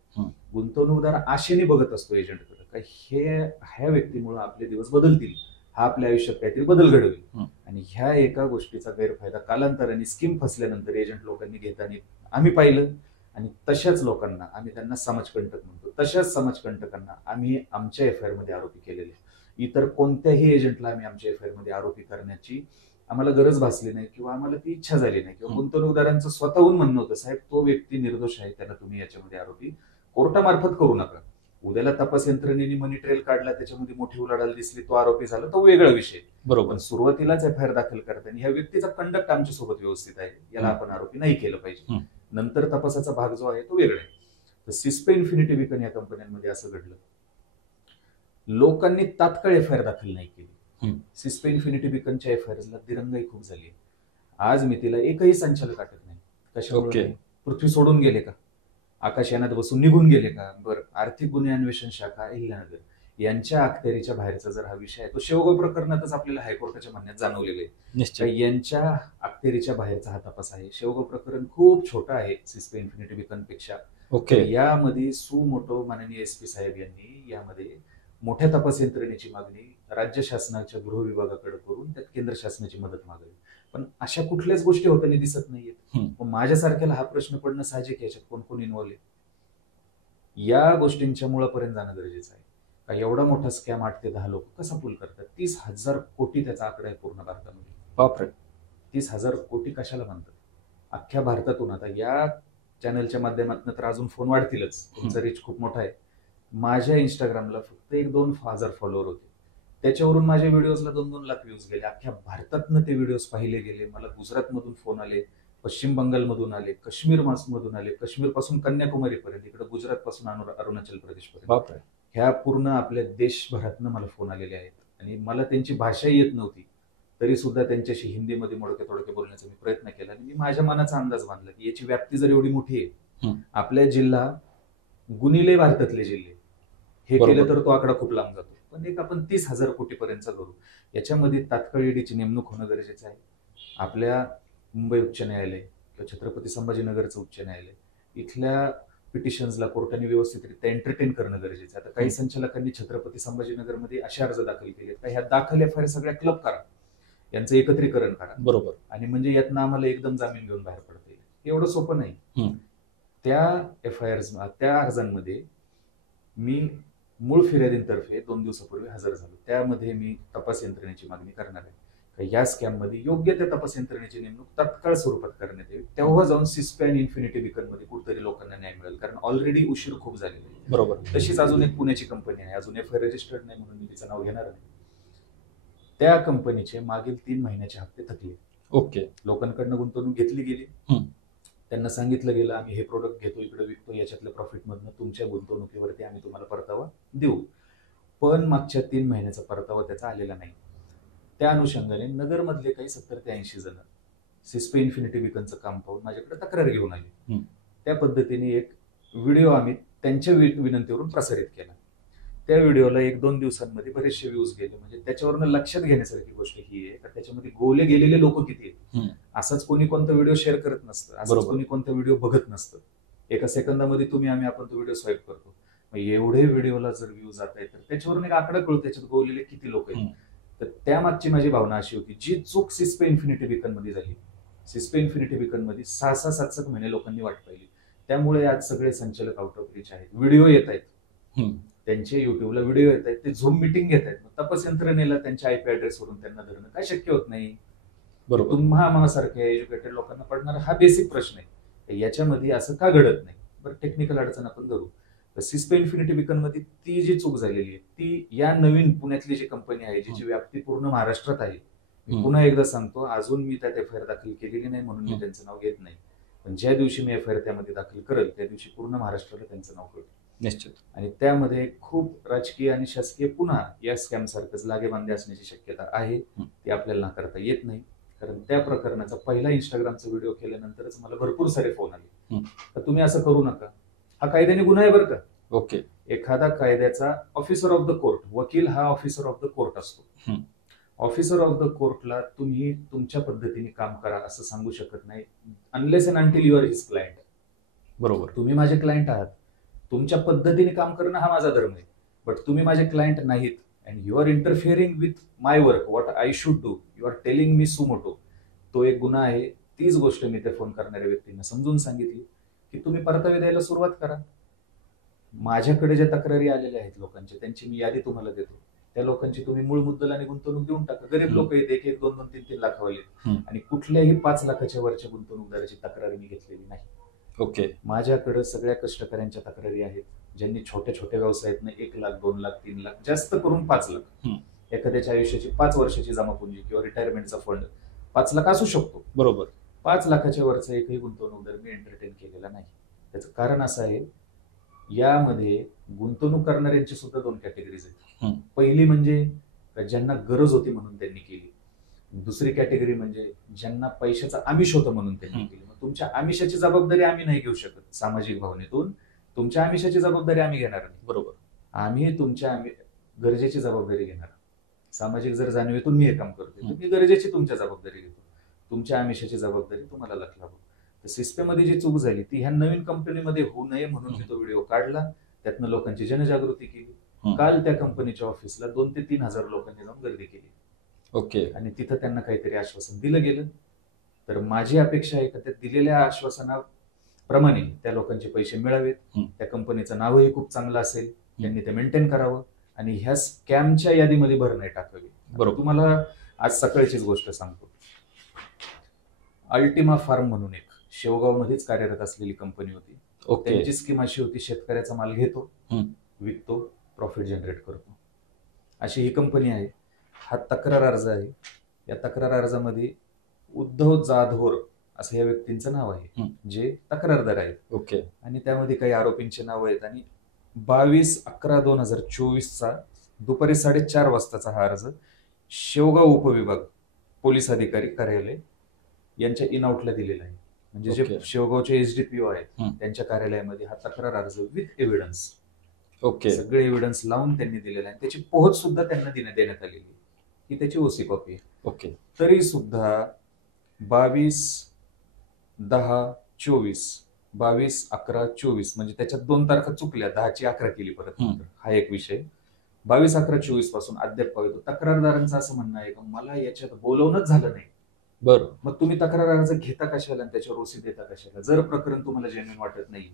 गुंतवणूकदार आशेने बघत असतो एजंटकडे का ह्या व्यक्तीमुळे आपले दिवस बदलतील, हा आपल्या आयुष्यात काहीतरी बदल घडवेल. आणि ह्या एका गोष्टीचा गैरफायदा कालांतराने स्कीम फसल्यानंतर एजंट लोकांनी घेताना आम्ही पाहिलं. आणि तशाच लोकांना आम्ही त्यांना समाजकंटक म्हणतो, तशाच समाजकंटकांना आम्ही आमच्या एफआयआर मध्ये आरोपी केलेले. इतर कोणत्याही एजंटला आम्ही आमच्या एफआयआर मध्ये आरोपी करण्याची आम्हाला गरज भासली नाही किंवा आम्हाला ती इच्छा झाली नाही. किंवा गुंतवणूकदारांचं स्वतःहून म्हणणं होतं, साहेब तो व्यक्ती निर्दोष आहे, त्याला तुम्ही याच्यामध्ये आरोपी कोर्टामार्फत करू नका. उद्याला तपास यंत्रणेने मनी ट्रेल काढला, त्याच्यामध्ये मोठी उलाढाल दिसली, तो आरोपी झाला, तो वेगळा विषय. बरोबर. पण सुरुवातीलाच एफआयआर दाखल करताना ह्या व्यक्तीचा कंडक्ट आमच्या सोबत व्यवस्थित आहे, याला आपण आरोपी नाही केलं पाहिजे. नंतर तपासाचा भाग जो आहे तो वेगळा आहे. तर सिस्पे इन्फिनिटी विकन या कंपन्यांमध्ये असं घडलं, लोकांनी तात्काळ एफआयआर दाखल नाही केली. सिस्पे इन्फिनिटी बिकनच्या एफआयआरला दिरंगाई खूप झाली. आज मी तिला एकही संचालक अटक नाही. कशामुळे? पृथ्वी सोडून गेले का, आकाशयानात बसून निघून गेले का? बरं, आर्थिक गुन्हे अन्वेषण शाखा अहिल्यानगर यांच्या अखत्यारीच्या बाहेरचा जर हा विषय आहे, तो शेवगाव प्रकरणातच आपल्याला हायकोर्टाच्या म्हणण्यात जाणवलेलं आहे. यांच्या अखत्यारीच्या बाहेरचा हा तपास आहे. शेवगाव प्रकरण खूप छोटं आहे सिस्पे इन्फिनिटी बिकन पेक्षा. यामध्ये सुमोटो माननीय एसपी साहेब यांनी यामध्ये मोठ्या तपास यंत्रणेची मागणी राज्य शासनाच्या गृह विभागाकडे करून त्यात केंद्र शासनाची मदत मागली. पण अशा कुठल्याच गोष्टी होताना दिसत नाहीयेत. माझ्यासारख्याला हा प्रश्न पडणं साहजिक. याच्यात कोण कोण इन्व्हॉल्व आहे, या गोष्टींच्या मुळापर्यंत जाणं गरजेचं आहे. का एवढा मोठा स्कॅम 8 ते 10 लोक कसा पूल करतात? 30,000 कोटी त्याचा आकडा आहे पूर्ण भारतामध्ये. बापरे. 30,000 कोटी कशाला म्हणतात? अख्ख्या भारतातून आता या चॅनलच्या माध्यमातून तर अजून फोन वाढतीलच, तुमचा रीच खूप मोठा आहे. माझ्या इंस्टाग्रामला फक्त 1-2,000 फॉलोअर होते. त्याच्यावरून माझ्या व्हिडिओजला 2-2 लाख व्ह्यूज गेले. अख्ख्या भारतातनं ते व्हिडिओज पाहिले गेले. मला गुजरातमधून फोन आले, पश्चिम बंगालमधून आले, काश्मीर मधून आले, काश्मीर पासून कन्याकुमारीपर्यंत, इकडे गुजरात पासून अरुणाचल प्रदेशपर्यंत, बापरे, ह्या पूर्ण आपल्या देशभरातनं मला फोन आलेले आहेत. आणि मला त्यांची भाषा येत नव्हती, तरी सुद्धा त्यांच्याशी हिंदीमध्ये मोडके तोडके बोलण्याचा मी प्रयत्न केला. आणि मी माझ्या मनाचा अंदाज बांधला की याची व्याप्ती जर एवढी मोठी आहे, आपल्या जिल्हा गुणिले भारतातले जिल्हे हे केलं तर तो आकडा खूप लांब जातो. पण एक आपण 30,000 कोटीपर्यंतचा करू. याच्यामध्ये तात्काळ ईडीची नेमणूक होणं गरजेचं आहे. आपल्या मुंबई उच्च न्यायालय किंवा छत्रपती संभाजीनगरचं उच्च न्यायालय इथल्या पिटिशन्सला कोर्टाने व्यवस्थितरित्या एंटरटेन करणं गरजेचं आहे. आता काही संचालकांनी छत्रपती संभाजीनगरमध्ये असे अर्ज दाखल केले तर ह्या दाखल एफ आय आर सगळ्या क्लब करा, यांचं एकत्रीकरण करा, बरोबर, आणि म्हणजे यातनं आम्हाला एकदम जामीन घेऊन बाहेर पडता येईल. एवढं सोपं नाही. त्या एफ आय आर त्या अर्जांमध्ये मी मूळ फिर्यादींतर्फे 2 दिवसापूर्वी हजर झालो. त्यामध्ये मी तपास यंत्रणेची मागणी करणार आहे का या स्कॅममध्ये योग्य त्या तपास यंत्रणेची नेमणूक तात्काळ स्वरूपात करण्यात यावी. तेव्हा जाऊन सिस्पी आणि इन्फिनिटी बीकन मध्ये कुठेतरी लोकांना न्याय मिळेल, कारण ऑलरेडी उशीर खूप झालेला आहे. बरोबर. तशीच अजून एक पुण्याची कंपनी आहे, अजून एफ आय रजिस्टर्ड नाही म्हणून मी तिचं नाव घेणार नाही. त्या कंपनीचे मागील 3 महिन्याचे हप्ते थकले. ओके. लोकांकडनं गुंतवणूक घेतली गेली, त्यांना सांगितलं गेलं आम्ही हे प्रोडक्ट घेतो, इकडे विकतो, याच्यातल्या प्रॉफिटमधनं तुमच्या गुंतवणुकीवरती आम्ही तुम्हाला परतावा देऊ. पण मागच्या 3 महिन्याचा परतावा त्याचा आलेला नाही. त्या अनुषंगाने नगरमधले काही 70 ते 80 जण सिस्पे इन्फिनिटी बीकनचं काम पाहून माझ्याकडे तक्रार घेऊन आली. त्या पद्धतीने एक व्हिडिओ आम्ही त्यांच्या विनंतीवरून प्रसारित केला. त्या व्हिडिओला 1-2 दिवसांमध्ये बरेचसे व्ह्यूज गेले. म्हणजे त्याच्यावरून लक्षात घेण्यासारखी गोष्ट ही आहे का त्याच्यामध्ये गोले गेलेले लोक किती आहेत. असंच कोणी कोणता व्हिडिओ शेअर करत नसतं, असंच कोणी कोणता व्हिडिओ बघत नसतं. एका सेकंदामध्ये आपण तो व्हिडिओ स्वाईप करतो. मग एवढे व्हिडिओला जर व्ह्यू जात आहे तर त्याच्यावरून एक आकडा कळतो त्याच्यात गोलेले किती लोक आहेत. तर त्यामागची माझी भावना अशी होती, जी चूक सिस्पे इन्फिनिटी बीकन मध्ये झाली, सिस्पे इन्फिनिटी बीकन मध्ये 6-7 महिने लोकांनी वाट पाहिली. त्यामुळे आज सगळे संचालक आउट ऑफ रीच आहेत. व्हिडिओ येत आहेत, त्यांचे युट्यूबला व्हिडिओ येत आहेत, ते झूम मिटिंग घेत आहेत. तपास यंत्रणेला त्यांच्या आयपी ऍड्रेसवरून त्यांना धरणं काय शक्य होत नाही. बरोबर. आम्हासारख्या एज्युकेटेड लोकांना पडणारा हा बेसिक प्रश्न आहे, याच्यामध्ये असं का घडत नाही. बरं, टेक्निकल अडचण आपण धरू. तर सिस्पे इन्फिनिटी बीकन मध्ये ती जी चूक झालेली आहे ती या नवीन पुण्यातली जी कंपनी आहे जिची व्याप्ती पूर्ण महाराष्ट्रात आहे, मी पुन्हा एकदा सांगतो, अजून मी त्यात एफ आय आर दाखल केलेली नाही म्हणून मी त्यांचं नाव घेत नाही. पण ज्या दिवशी मी एफ आय आर त्यामध्ये दाखल करेल त्या दिवशी पूर्ण महाराष्ट्राला त्यांचं नाव कळेल निश्चित. आणि त्यामध्ये खूप राजकीय आणि शासकीय पुन्हा या स्कॅम सारखंच लागेबांधे असण्याची शक्यता आहे. ती आपल्याला नाकारता येत नाही, कारण त्या प्रकरणाचा पहिला इंस्टाग्रामचा व्हिडिओ केल्यानंतरच मला भरपूर सारे फोन आले तर तुम्ही असं करू नका, हा कायद्याने गुन्हा आहे बरं का. ओके. एखादा कायद्याचा ऑफिसर ऑफ द कोर्ट, वकील हा ऑफिसर ऑफ द कोर्ट असतो. ऑफिसर ऑफ द कोर्टला तुम्ही तुमच्या पद्धतीने काम करा असं सांगू शकत नाही, unless and until you are his client. बरोबर. तुम्ही माझे क्लायंट आहात, तुमच्या पद्धतीने काम करणं हा माझा धर्म आहे. बट तुम्ही माझे क्लायंट नाहीत and you are interfering with my work, what I should do, you are telling me suo motu. तो एक गुन्हा आहे. तीच गोष्ट मी त्या फोन करणाऱ्या व्यक्तींना समजून सांगितली की तुम्ही परतावे द्यायला सुरुवात करा. माझ्याकडे ज्या तक्रारी आलेल्या आहेत लोकांच्या, त्यांची मी यादी तुम्हाला देतो. त्या लोकांची तुम्ही मूळ मुद्दल आणि गुंतवणूक देऊन टाका. गरीब लोक आहेत, 1-1, 2-2, 3-3 लाखवाले, आणि कुठल्याही 5 लाखाच्या वरच्या गुंतवणूकदाराची तक्रार मी घेतलेली नाही. ओके. माझ्याकडे सगळ्या कष्टकऱ्यांच्या तक्रारी आहेत, ज्यांनी छोट्या छोट्या व्यवसायातनं 1 लाख, 2 लाख, 3 लाख, जास्त करून 5 लाख, एखाद्याच्या आयुष्याची 5 वर्षाची जमापुंजी किंवा रिटायरमेंटचा फंड 5 लाख असू शकतो. बरोबर. 5 लाखाच्या वरचा एकही गुंतवणूकदार मी एंटरटेन केलेला नाही. त्याचं कारण असं आहे, यामध्ये गुंतवणूक करणाऱ्यांची सुद्धा 2 कॅटेगरीज आहेत. पहिली म्हणजे ज्यांना गरज होती म्हणून त्यांनी केली. दुसरी कॅटेगरी म्हणजे ज्यांना पैशाचं आमिष होतं म्हणून त्यांनी केली. मग तुमच्या आमिषाची जबाबदारी आम्ही नाही घेऊ शकत. सामाजिक भावनेतून तुमच्या आमिषाची जबाबदारी आम्ही घेणार नाही. बरोबर. आम्ही तुमच्या गरजेची जबाबदारी घेणार. सामाजिक जर जाणीवेतून मी हे काम करतोय तर मी गरजेची तुमच्या जबाबदारी घेतो. तुमच्या आमिषाची जबाबदारी तुम्हाला लाभ. तर सिस्टममध्ये जी चूक झाली ती ह्या नवीन कंपनीमध्ये होऊ नये म्हणून मी तो व्हिडिओ काढला. त्यातनं लोकांची जनजागृती केली. काल त्या कंपनीच्या ऑफिसला 2 ते 3 हजार लोकांनी जाऊन गर्दी केली. ओके. आणि तिथं त्यांना काहीतरी आश्वासन दिलं गेलं. तर माझी अपेक्षा आहे की त्या दिलेल्या आश्वासनाप्रमाणे त्या लोकांचे पैसे मिळावेत. त्या कंपनीचं नावही खूप चांगलं असेल, त्यांनी ते मेंटेन करावं आणि ह्या स्कॅमच्या यादीमध्ये भर नाही टाकावी. बरोबर. तुम्हाला आज सकाळचीच गोष्ट सांगतो. अल्टिमा फार्म म्हणून एक शेवगावमध्येच कार्यरत असलेली कंपनी होती. ओके. त्यांची स्कीम अशी होती, शेतकऱ्याचा माल घेतो, हम्म. विकतो, प्रॉफिट जनरेट करतो, अशी ही कंपनी आहे. हा तक्रार अर्ज आहे. या तक्रार अर्जामध्ये उद्धव जाधवर असं या व्यक्तींचं नाव आहे, जे तक्रारदार आहेत. ओके. आणि त्यामध्ये काही आरोपींचे नाव आहेत. आणि 22/11/2024 दुपारी 4:30 वाजताचा हा अर्ज शेवगाव उपविभाग पोलीस अधिकारी कार्यालय यांच्या इनआउटला दिलेला आहे. म्हणजे जे शेवगावचे एसडीपीओ आहेत त्यांच्या कार्यालयामध्ये हा तक्रार अर्ज विथ एव्हिडन्स, ओके, सगळे एव्हिडन्स लावून त्यांनी दिलेला आहे. त्याची पोहोच सुद्धा त्यांना देण्यात आलेली आहे. ही त्याची ओसी कॉपी आहे. ओके. तरी सुद्धा 22/10/24 22/11/24 म्हणजे त्याच्यात 2 तारखा चुकल्या, 10ची 11 केली परत. हा एक विषय. 22/11/24 पासून अद्याप पाहतो तक्रारदारांचं असं म्हणणं आहे की मला याच्यात बोलवणंच झालं नाही. बरं, मग तुम्ही तक्रार अर्ज घेता कशाला आणि त्याच्यावर ओसी देता कशाला? जर प्रकरण तुम्हाला जेन्युइन वाटत नाही,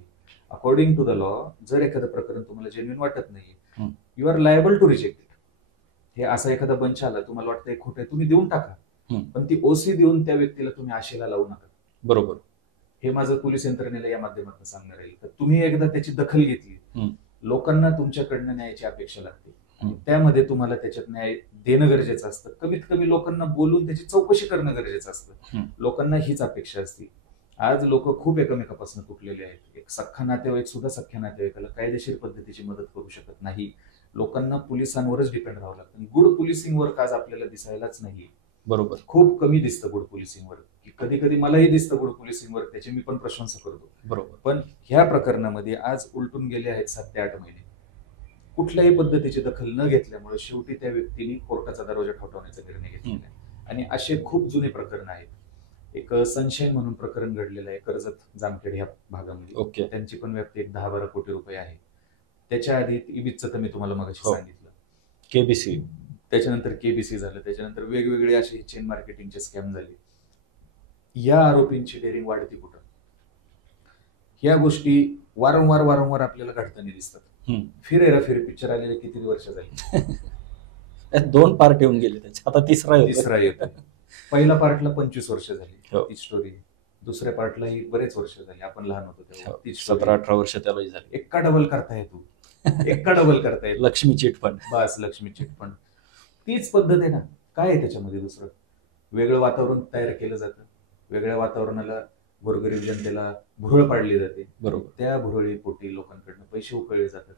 अकॉर्डिंग टू द लॉ, जर एखादं प्रकरण तुम्हाला जेन्युइन वाटत नाही, you are liable to reject it. हे असा एखादा बंच आला, तुम्हाला वाटतं खोटं आहे, तुम्ही देऊन टाका, पण ती ओसी देऊन त्या व्यक्तीला तुम्ही आशेला लावू नका. बरोबर. हे माझं पोलीस यंत्रणेला या माध्यमातून सांगणार आहे. तर तुम्ही एकदा त्याची दखल घेतली, लोकांना तुमच्याकडनं न्यायाची अपेक्षा लागते, त्यामध्ये तुम्हाला त्याच्यात न्याय देणं गरजेचं असतं. कमीत कमी लोकांना बोलून त्याची चौकशी करणं गरजेचं असतं. लोकांना हीच अपेक्षा असते. आज लोक खूप एकमेकापासून तुटलेले आहेत. एक सख्खा नातेवाईक सुद्धा सख्ख्या नातेवाईकाला कायदेशीर पद्धतीची मदत करू शकत नाही. लोकांना पोलिसांवरच डिपेंड राहावं लागतं. गुड पोलिसिंग वर्क आज आपल्याला दिसायलाच नाही. बरोबर. खूप कमी दिसतं गुड पोलिसिंग वर्क. कधी कधी मलाही दिसतं गुड पोलिसिंग वर्क, त्याची मी पण प्रशंसा करतो. बरोबर. पण ह्या प्रकरणामध्ये आज उलटून गेले आहेत 7 ते 8 महिने. कुठल्याही पद्धतीची दखल न घेतल्यामुळे शेवटी त्या व्यक्तीने कोर्टाचा दरवाजा ठोठावण्याचा निर्णय घेतलेला आहे. आणि असे खूप जुने प्रकरण आहेत. एक सनशाईन म्हणून प्रकरण घडलेलं आहे कर्जत जामखेड ह्या भागामध्ये. ओके. त्यांची पण व्याप्ती 10-12 कोटी रुपये आहे. त्याच्या आधी इबिजचं तर मी तुम्हाला मगाशी सांगितलं, केबीसी, त्याच्यानंतर केबीसी झालं, त्याच्यानंतर वेगवेगळे असे चेन मार्केटिंगचे स्कॅम झाले. या आरोपींची डेअरिंग वाढती कुठं? या गोष्टी वारंवार आपल्याला घडताना दिसतात. फिर पिक्चर आलेले किती वर्ष झाली? 2 पार्ट येऊन गेले त्याचे, आता तिसरा येतो. पहिल्या पार्टला 25 वर्ष झाली ती स्टोरी. दुसऱ्या पार्टलाही बरेच वर्ष झाली, आपण लहान होतो तेव्हा. 17-18 वर्ष त्यालाही झाली. एक्का डबल करता येतो. लक्ष्मी चिटफंड. बस, लक्ष्मी चिटफंड तीच पद्धत आहे ना. काय आहे त्याच्यामध्ये दुसरं? वेगळं वातावरण तयार केलं जातं, वेगळ्या वातावरणाला गोरगरीब जनतेला भुरळ पाडली जाते. बरोबर. त्या भुरळीपोटी लोकांकडनं पैसे उकळले जातात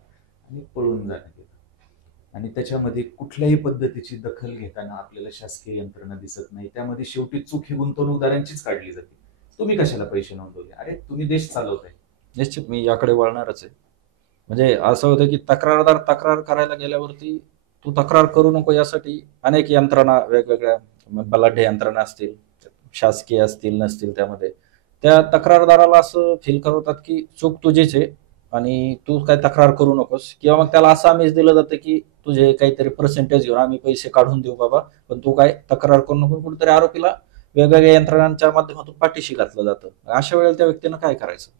आणि पळून जाण्यात येतात. आणि त्याच्यामध्ये कुठल्याही पद्धतीची दखल घेताना आपल्याला शासकीय यंत्रणा दिसत नाही. त्यामध्ये शेवटी चूक ही गुंतवणूकदारांचीच काढली जाते. तुम्ही कशाला पैसे नोंदवले? अरे तुम्ही देश चालवताय. निश्चित मी याकडे वळणारच आहे. म्हणजे असं होतं की तक्रारदार तक्रार करायला गेल्यावरती तू तक्रार करू नको यासाठी अनेक यंत्रणा, वेगवेगळ्या बलाढ्य यंत्रणा असतील, शासकीय असतील नसतील, त्यामध्ये त्या तक्रारदाराला असं फील करवतात की चूक तुझीच आहे आणि तू काय तक्रार करू नकोस. किंवा मग त्याला असं आमिष दिलं जातं की तुझे काहीतरी पर्सेंटेज घेऊन आम्ही पैसे काढून देऊ बाबा, पण तू काय तक्रार करू नको. कुठेतरी आरोपीला वेगवेगळ्या यंत्रणांच्या माध्यमातून पाठीशी घातलं जातं. अशा वेळेला त्या व्यक्तीनं काय करायचं?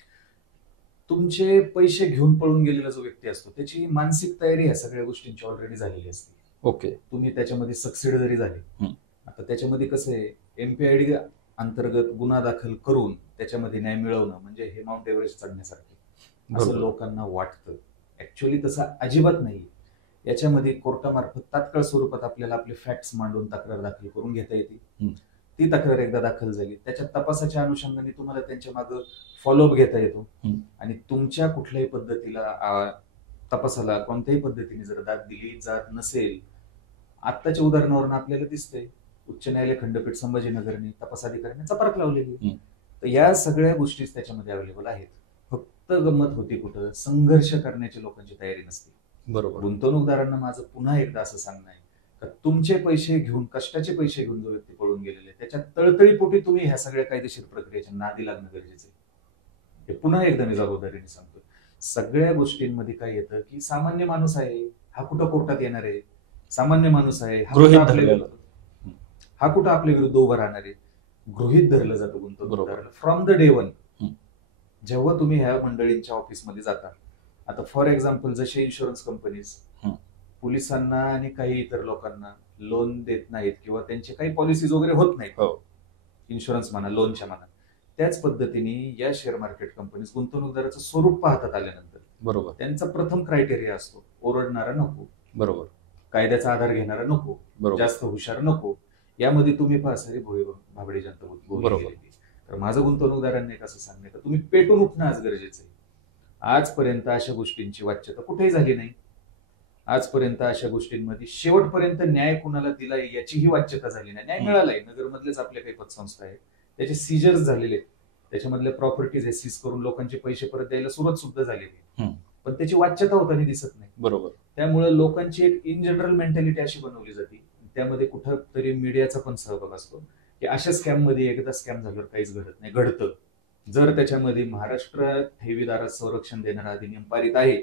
तुमचे पैसे घेऊन पळून गेलेला जो व्यक्ती असतो त्याची मानसिक तयारी ह्या सगळ्या गोष्टींची ऑलरेडी झालेली असते. ओके. तुम्ही त्याच्यामध्ये सक्सेड जरी झाले, आता त्याच्यामध्ये कसं आहे, एमपीआयडी अंतर्गत गुन्हा दाखल करून त्याच्यामध्ये न्याय मिळवणं म्हणजे हे माउंट एव्हरेस्ट चढण्यासारखे असं लोकांना वाटतं. ऍक्च्युअली तसं अजिबात नाही. याच्यामध्ये कोर्टामार्फत तात्काळ स्वरूपात आपल्याला आपले फॅक्ट्स मांडून तक्रार दाखल करून घेता येते. ती तक्रार एकदा दाखल झाली, त्याच्या तपासाच्या अनुषंगाने तुम्हाला त्यांच्या मागे फॉलोअप घेता येतो. आणि तुमच्या कुठल्याही पद्धतीला तपासाला कोणत्याही पद्धतीने जर दाद दिली जात नसेल, आत्ताच्या उदाहरणावरून आपल्याला दिसतंय उच्च न्यायालय खंडपीठ संभाजीनगरने तपास अधिकाऱ्यांनी चपारक लावलेली. तर या सगळ्या गोष्टी त्याच्यामध्ये अवेलेबल आहेत. फक्त गंमत होती कुठं? संघर्ष करण्याची लोकांची तयारी नसते. बरोबर. गुंतवणूकदारांना माझं पुन्हा एकदा असं सांगणं आहे का तुमचे पैसे घेऊन, कष्टाचे पैसे घेऊन जो व्यक्ती पळून गेलेले त्याच्या तळतळीपोटी तुम्ही ह्या सगळ्या कायदेशीर प्रक्रियेच्या नादी लागणं गरजेचं आहे. हे पुन्हा एकदा मी जबाबदारीने सांगतो. सगळ्या गोष्टींमध्ये काय येतं की सामान्य माणूस आहे, हा कुठं कोर्टात येणार आहे? सामान्य माणूस आहे, हा कुठं आपल्या विरुद्ध उभं राहणार आहे? गृहीत धरलं जातं गुंतवणूकदाराला फ्रॉम द डे वन. जेव्हा तुम्ही ह्या मंडळींच्या ऑफिसमध्ये जाता, आता फॉर एक्झाम्पल जसे इन्शुरन्स कंपनीज पोलिसांना आणि काही इतर लोकांना लोन देत नाहीत किंवा त्यांचे काही पॉलिसीज वगैरे होत नाहीत, इन्शुरन्स म्हणा, लोनच्या म्हणा, त्याच पद्धतीने या शेअर मार्केट कंपनीज गुंतवणूकदाराचं स्वरूप पाहतात आल्यानंतर बरोबर त्यांचा प्रथम क्रायटेरिया असतो, ओरडणारा नको, बरोबर कायद्याचा आधार घेणारा नको, बरोबर जास्त हुशार नको. यामध्ये तुम्ही पहा सारी भोळी भाबडी जनता बोलली बरोबर. गेलेली. तर माझं गुंतवणूकदारांनी एक असं सांगणे का तुम्ही पेटून उठणं आज गरजेचं आहे. आजपर्यंत अशा गोष्टींची वाच्यता कुठेही झाली नाही. आजपर्यंत अशा गोष्टींमध्ये शेवटपर्यंत न्याय कुणाला दिला याचीही वाच्यता झाली नाही. न्याय मिळालाय. नगरमधलेच आपल्या काही पतसंस्था आहेत त्याचे सीजर्स झालेले आहेत, त्याच्यामधल्या प्रॉपर्टीज सीज करून लोकांचे पैसे परत द्यायला सुरुवात सुद्धा झालेली, पण त्याची वाच्यता होताना दिसत नाही. बरोबर. त्यामुळे लोकांची एक इन जनरल मेंटॅलिटी अशी बनवली जाते, त्यामध्ये कुठंतरी मीडियाचा पण सहभाग असतो की अशा स्कॅम मध्ये एकदा स्कॅम झाल्यावर काहीच घडत नाही. घडतं जर त्याच्यामध्ये महाराष्ट्र ठेवीदारास संरक्षण देणारा अधिनियम पारित आहे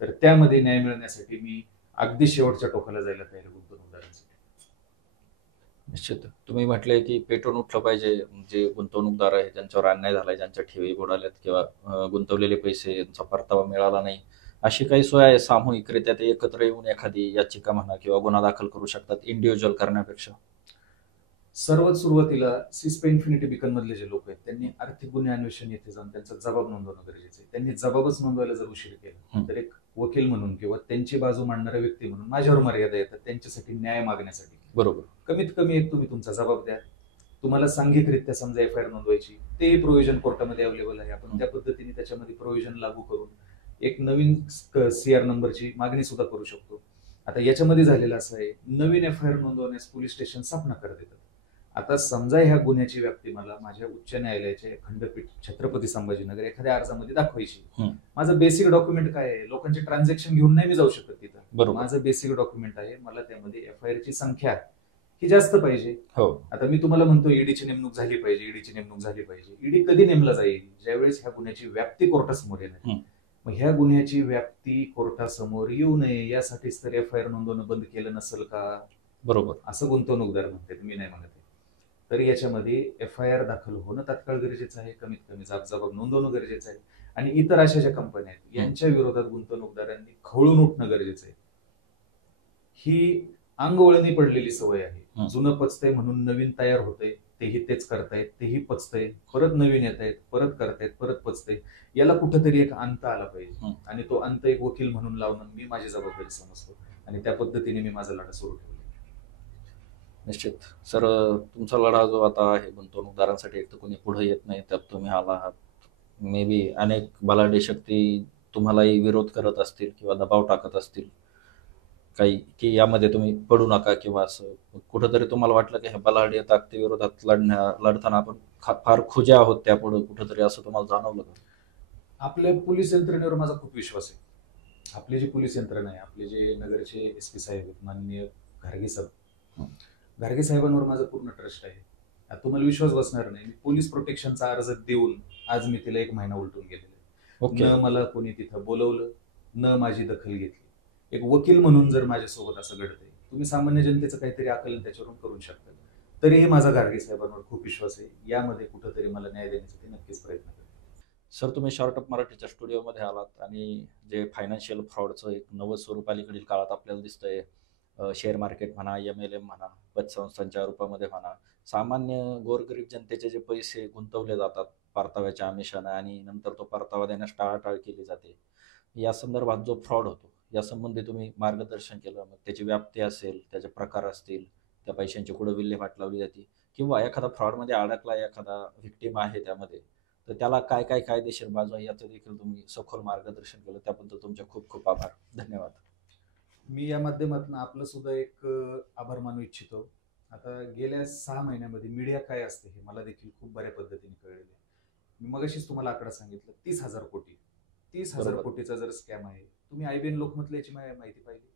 तर त्यामध्ये न्याय मिळण्यासाठी मी अगदी शेवटच्या टोकाला जायला तयार आहे गुंतवणूकदारांसाठी. निश्चित. तुम्ही म्हटले की पेटून उठलं पाहिजे, जे गुंतवणूकदार आहे ज्यांच्यावर अन्याय झालाय, ज्यांच्या ठेवी बुडाल्यात किंवा गुंतवलेले पैसे यांचा परतावा मिळाला नाही, अशी काही सोय आहे सामूहिकरित्या ते एकत्र येऊन एखादी याचिका म्हणा किंवा गुन्हा दाखल करू शकतात इंडिव्हिज्युअल करण्यापेक्षा? सर्वात सुरुवातीला सिस्पे इन्फिनिटी बीकन मधले जे लोक आहेत त्यांनी आर्थिक गुन्हे अन्वेषण येथे जाऊन त्यांचा जबाब नोंदवणं गरजेचं आहे. त्यांनी जबाबच नोंदवायला जर उशीर केला तर एक वकील म्हणून किंवा त्यांची बाजू मांडणारा व्यक्ती म्हणून माझ्यावर मर्यादा येतात त्यांच्यासाठी न्याय मागण्यासाठी. बरोबर. कमीत कमी एक तुम्ही तुमचा जबाब द्या. तुम्हाला सांघिकरित्या समजा एफआयआर नोंदवायची, तेही प्रोव्हिजन कोर्टामध्ये अवेलेबल आहे. आपण त्या पद्धतीने त्याच्यामध्ये प्रोव्हिजन लागू करून एक नवीन सीआर नंबरची मागणी सुद्धा करू शकतो. आता याच्यामध्ये झालेलं असं आहे, नवीन एफआयआर नोंदवण्यास पोलीस स्टेशन साफ नकार देतात. आता समजा ह्या गुन्ह्याची व्याप्ती मला माझ्या उच्च न्यायालयाचे खंडपीठ छत्रपती संभाजीनगर एखाद्या अर्जामध्ये दाखवायची. माझं बेसिक डॉक्युमेंट काय आहे? लोकांचे ट्रान्झॅक्शन घेऊन नाही मी जाऊ शकत तिथं. माझं बेसिक डॉक्युमेंट आहे, मला त्यामध्ये एफआयआर ची संख्या ही जास्त पाहिजे. आता मी तुम्हाला म्हणतो ईडीची नेमणूक झाली पाहिजे, ईडीची नेमणूक झाली पाहिजे. ईडी कधी नेमला जाईल? ज्यावेळेस ह्या गुन्ह्याची व्याप्ती कोर्टासमोर येणार. मग ह्या गुन्ह्याची व्याप्ती कोर्टासमोर येऊ नये यासाठीच तर एफआयआर नोंदवणं बंद केलं नसेल का? बरोबर. असं गुंतवणूकदार म्हणतात, मी नाही म्हणत. तर याच्यामध्ये एफआयआर दाखल होणं तात्काळ गरजेचं आहे, कमीत कमी जबाब नोंदवणं गरजेचं आहे. आणि इतर अशा ज्या कंपन्या आहेत यांच्या विरोधात गुंतवणूकदारांनी खवळून उठणं गरजेचं आहे. ही अंगवळणी पडलेली सवय आहे. जुनं पचतंय म्हणून नवीन तयार होतंय, तेही तेच करतायत, तेही पचतंय, परत नवीन येत आहेत, परत करतायत, परत पचतंय. याला कुठंतरी एक अंत आला पाहिजे आणि तो अंत एक वकील म्हणून लावणं मी माझी जबाबदारी समजतो आणि त्या पद्धतीने मी माझा लढा सुरू ठेवला. निश्चित. सर, तुमचा लढा जो आता आहे गुंतवणूकदारांसाठी, एक तर कोणी पुढे येत नाही, त्यात तुम्ही आला आहात. मे बी अनेक बलाढ्य शक्ती तुम्हालाही विरोध करत असतील किंवा दबाव टाकत असतील काही, की यामध्ये तुम्ही पडू नका किंवा असं कुठंतरी तुम्हाला वाटलं की ह्या बलाढ्य ताकदीविरोधात लढताना आपण फार खुजे आहोत त्यापुढे कुठंतरी, असं तुम्हाला जाणवलं का? आपल्या पोलीस यंत्रणेवर माझा खूप विश्वास आहे. आपली जी पोलीस यंत्रणा आहे, आपले जे नगरचे एसपी साहेब आहेत माननीय घारगे साहेब, घारगे साहेबांवर माझा पूर्ण ट्रस्ट आहे. आता तुम्हाला विश्वास बसणार नाही, मी पोलीस प्रोटेक्शनचा अर्ज देऊन आज मी तिला 1 महिना उलटून गेलेला आहे. न मला कोणी तिथं बोलवलं, न माझी दखल घेतली. एक वकील म्हणून जर माझ्यासोबत असं घडतंय, तुम्ही सामान्य जनतेचं काहीतरी आकलन त्याच्यावरून करून शकता. तरीही माझा घारगे साहेबांवर खूप विश्वास आहे. यामध्ये कुठंतरी मला न्याय देण्यासाठी नक्कीच प्रयत्न करेन. सर, तुम्ही शॉर्ट अप मराठीच्या स्टुडिओमध्ये आलात आणि जे फायनान्शियल फ्रॉडचं एक नवं स्वरूप अलीकडील काळात आपल्याला दिसतंय, शेअर मार्केट म्हणा, MLM म्हणा, पतसंस्थांच्या रूपामध्ये म्हणा, सामान्य गोरगरीब जनतेचे जे पैसे गुंतवले जातात परताव्याच्या आमिषानं आणि नंतर तो परतावा देण्यास टाळाटाळ केली जाते, या संदर्भात जो फ्रॉड होतो या संबंधी तुम्ही मार्गदर्शन केलं. मग त्याची व्याप्ती असेल, त्याचे प्रकार असतील, त्या पैशांची कुठं विल्हेवाट लावली जाते, किंवा एखादा फ्रॉडमध्ये अडकला एखादा व्हिक्टीम आहे त्यामध्ये, तर त्याला काय काय कायदेशीर बाजू आहे याचं देखील तुम्ही सखोल मार्गदर्शन केलं. त्याबद्दल तुमचे खूप खूप आभार. धन्यवाद. मी या माध्यमातून आपलं सुद्धा एक आभार मानू इच्छितो. आता गेल्या 6 महिन्यामध्ये मीडिया काय असते हे मला देखील खूप बऱ्या पद्धतीने कळलेलं आहे. मी मगाशीच तुम्हाला आकडा सांगितलं, 30,000 कोटी. 30,000 कोटीचा जर स्कॅम आहे, तुम्ही IBN लोकमतल्याची माहिती पाहिली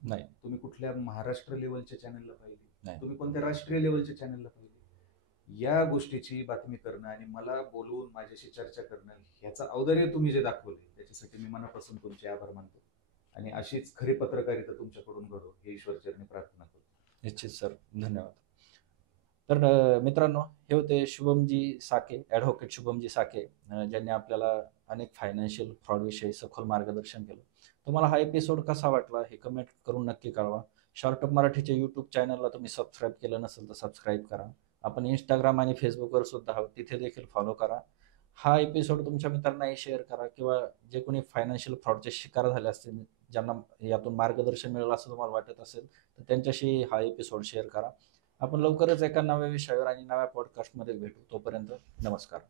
नाही? तुम्ही कुठल्या महाराष्ट्र लेवलच्या चॅनलला पाहिली नाही? तुम्ही कोणत्या राष्ट्रीय लेवलच्या चॅनलला पाहिली? या गोष्टीची बातमी करणं आणि मला बोलवून माझ्याशी चर्चा करणं, ह्याचा औदार्य तुम्ही जे दाखवले त्याच्यासाठी मी मनापासून तुमचे आभार मानतो आणि अशीच खरी पत्रकारिता तुमच्याकडून घडो हे ईश्वरचरणी प्रार्थना करतो. निश्चित सर, धन्यवाद. तर मित्रांनो, हे होते शुभमजी साके, ॲडव्होकेट शुभमजी साके, ज्यांनी आपल्याला अनेक फायनान्शियल फ्रॉड विषयी सखोल मार्गदर्शन केलं. तुम्हाला हा एपिसोड कसा वाटला हे कमेंट करून नक्की कळवा. शॉर्ट अप मराठीच्या यूट्यूब चॅनलला तुम्ही सबस्क्राईब केलं नसेल तर सबस्क्राईब करा. आपण इंस्टाग्राम आणि फेसबुकवर सुद्धा आहोत, तिथे देखील फॉलो करा. हा एपिसोड तुमच्या मित्रांनाही शेअर करा, किंवा जे कोणी फायनान्शियल फ्रॉडचे शिकार झाले असतील, ज्यांना यातून मार्गदर्शन मिळेल असं तुम्हाला वाटत असेल, तर त्यांच्याशी हा एपिसोड शेअर करा. आपण लवकरच एका नव्या विषयावर आणि नव्या पॉडकास्टमध्ये भेटू. तोपर्यंत नमस्कार.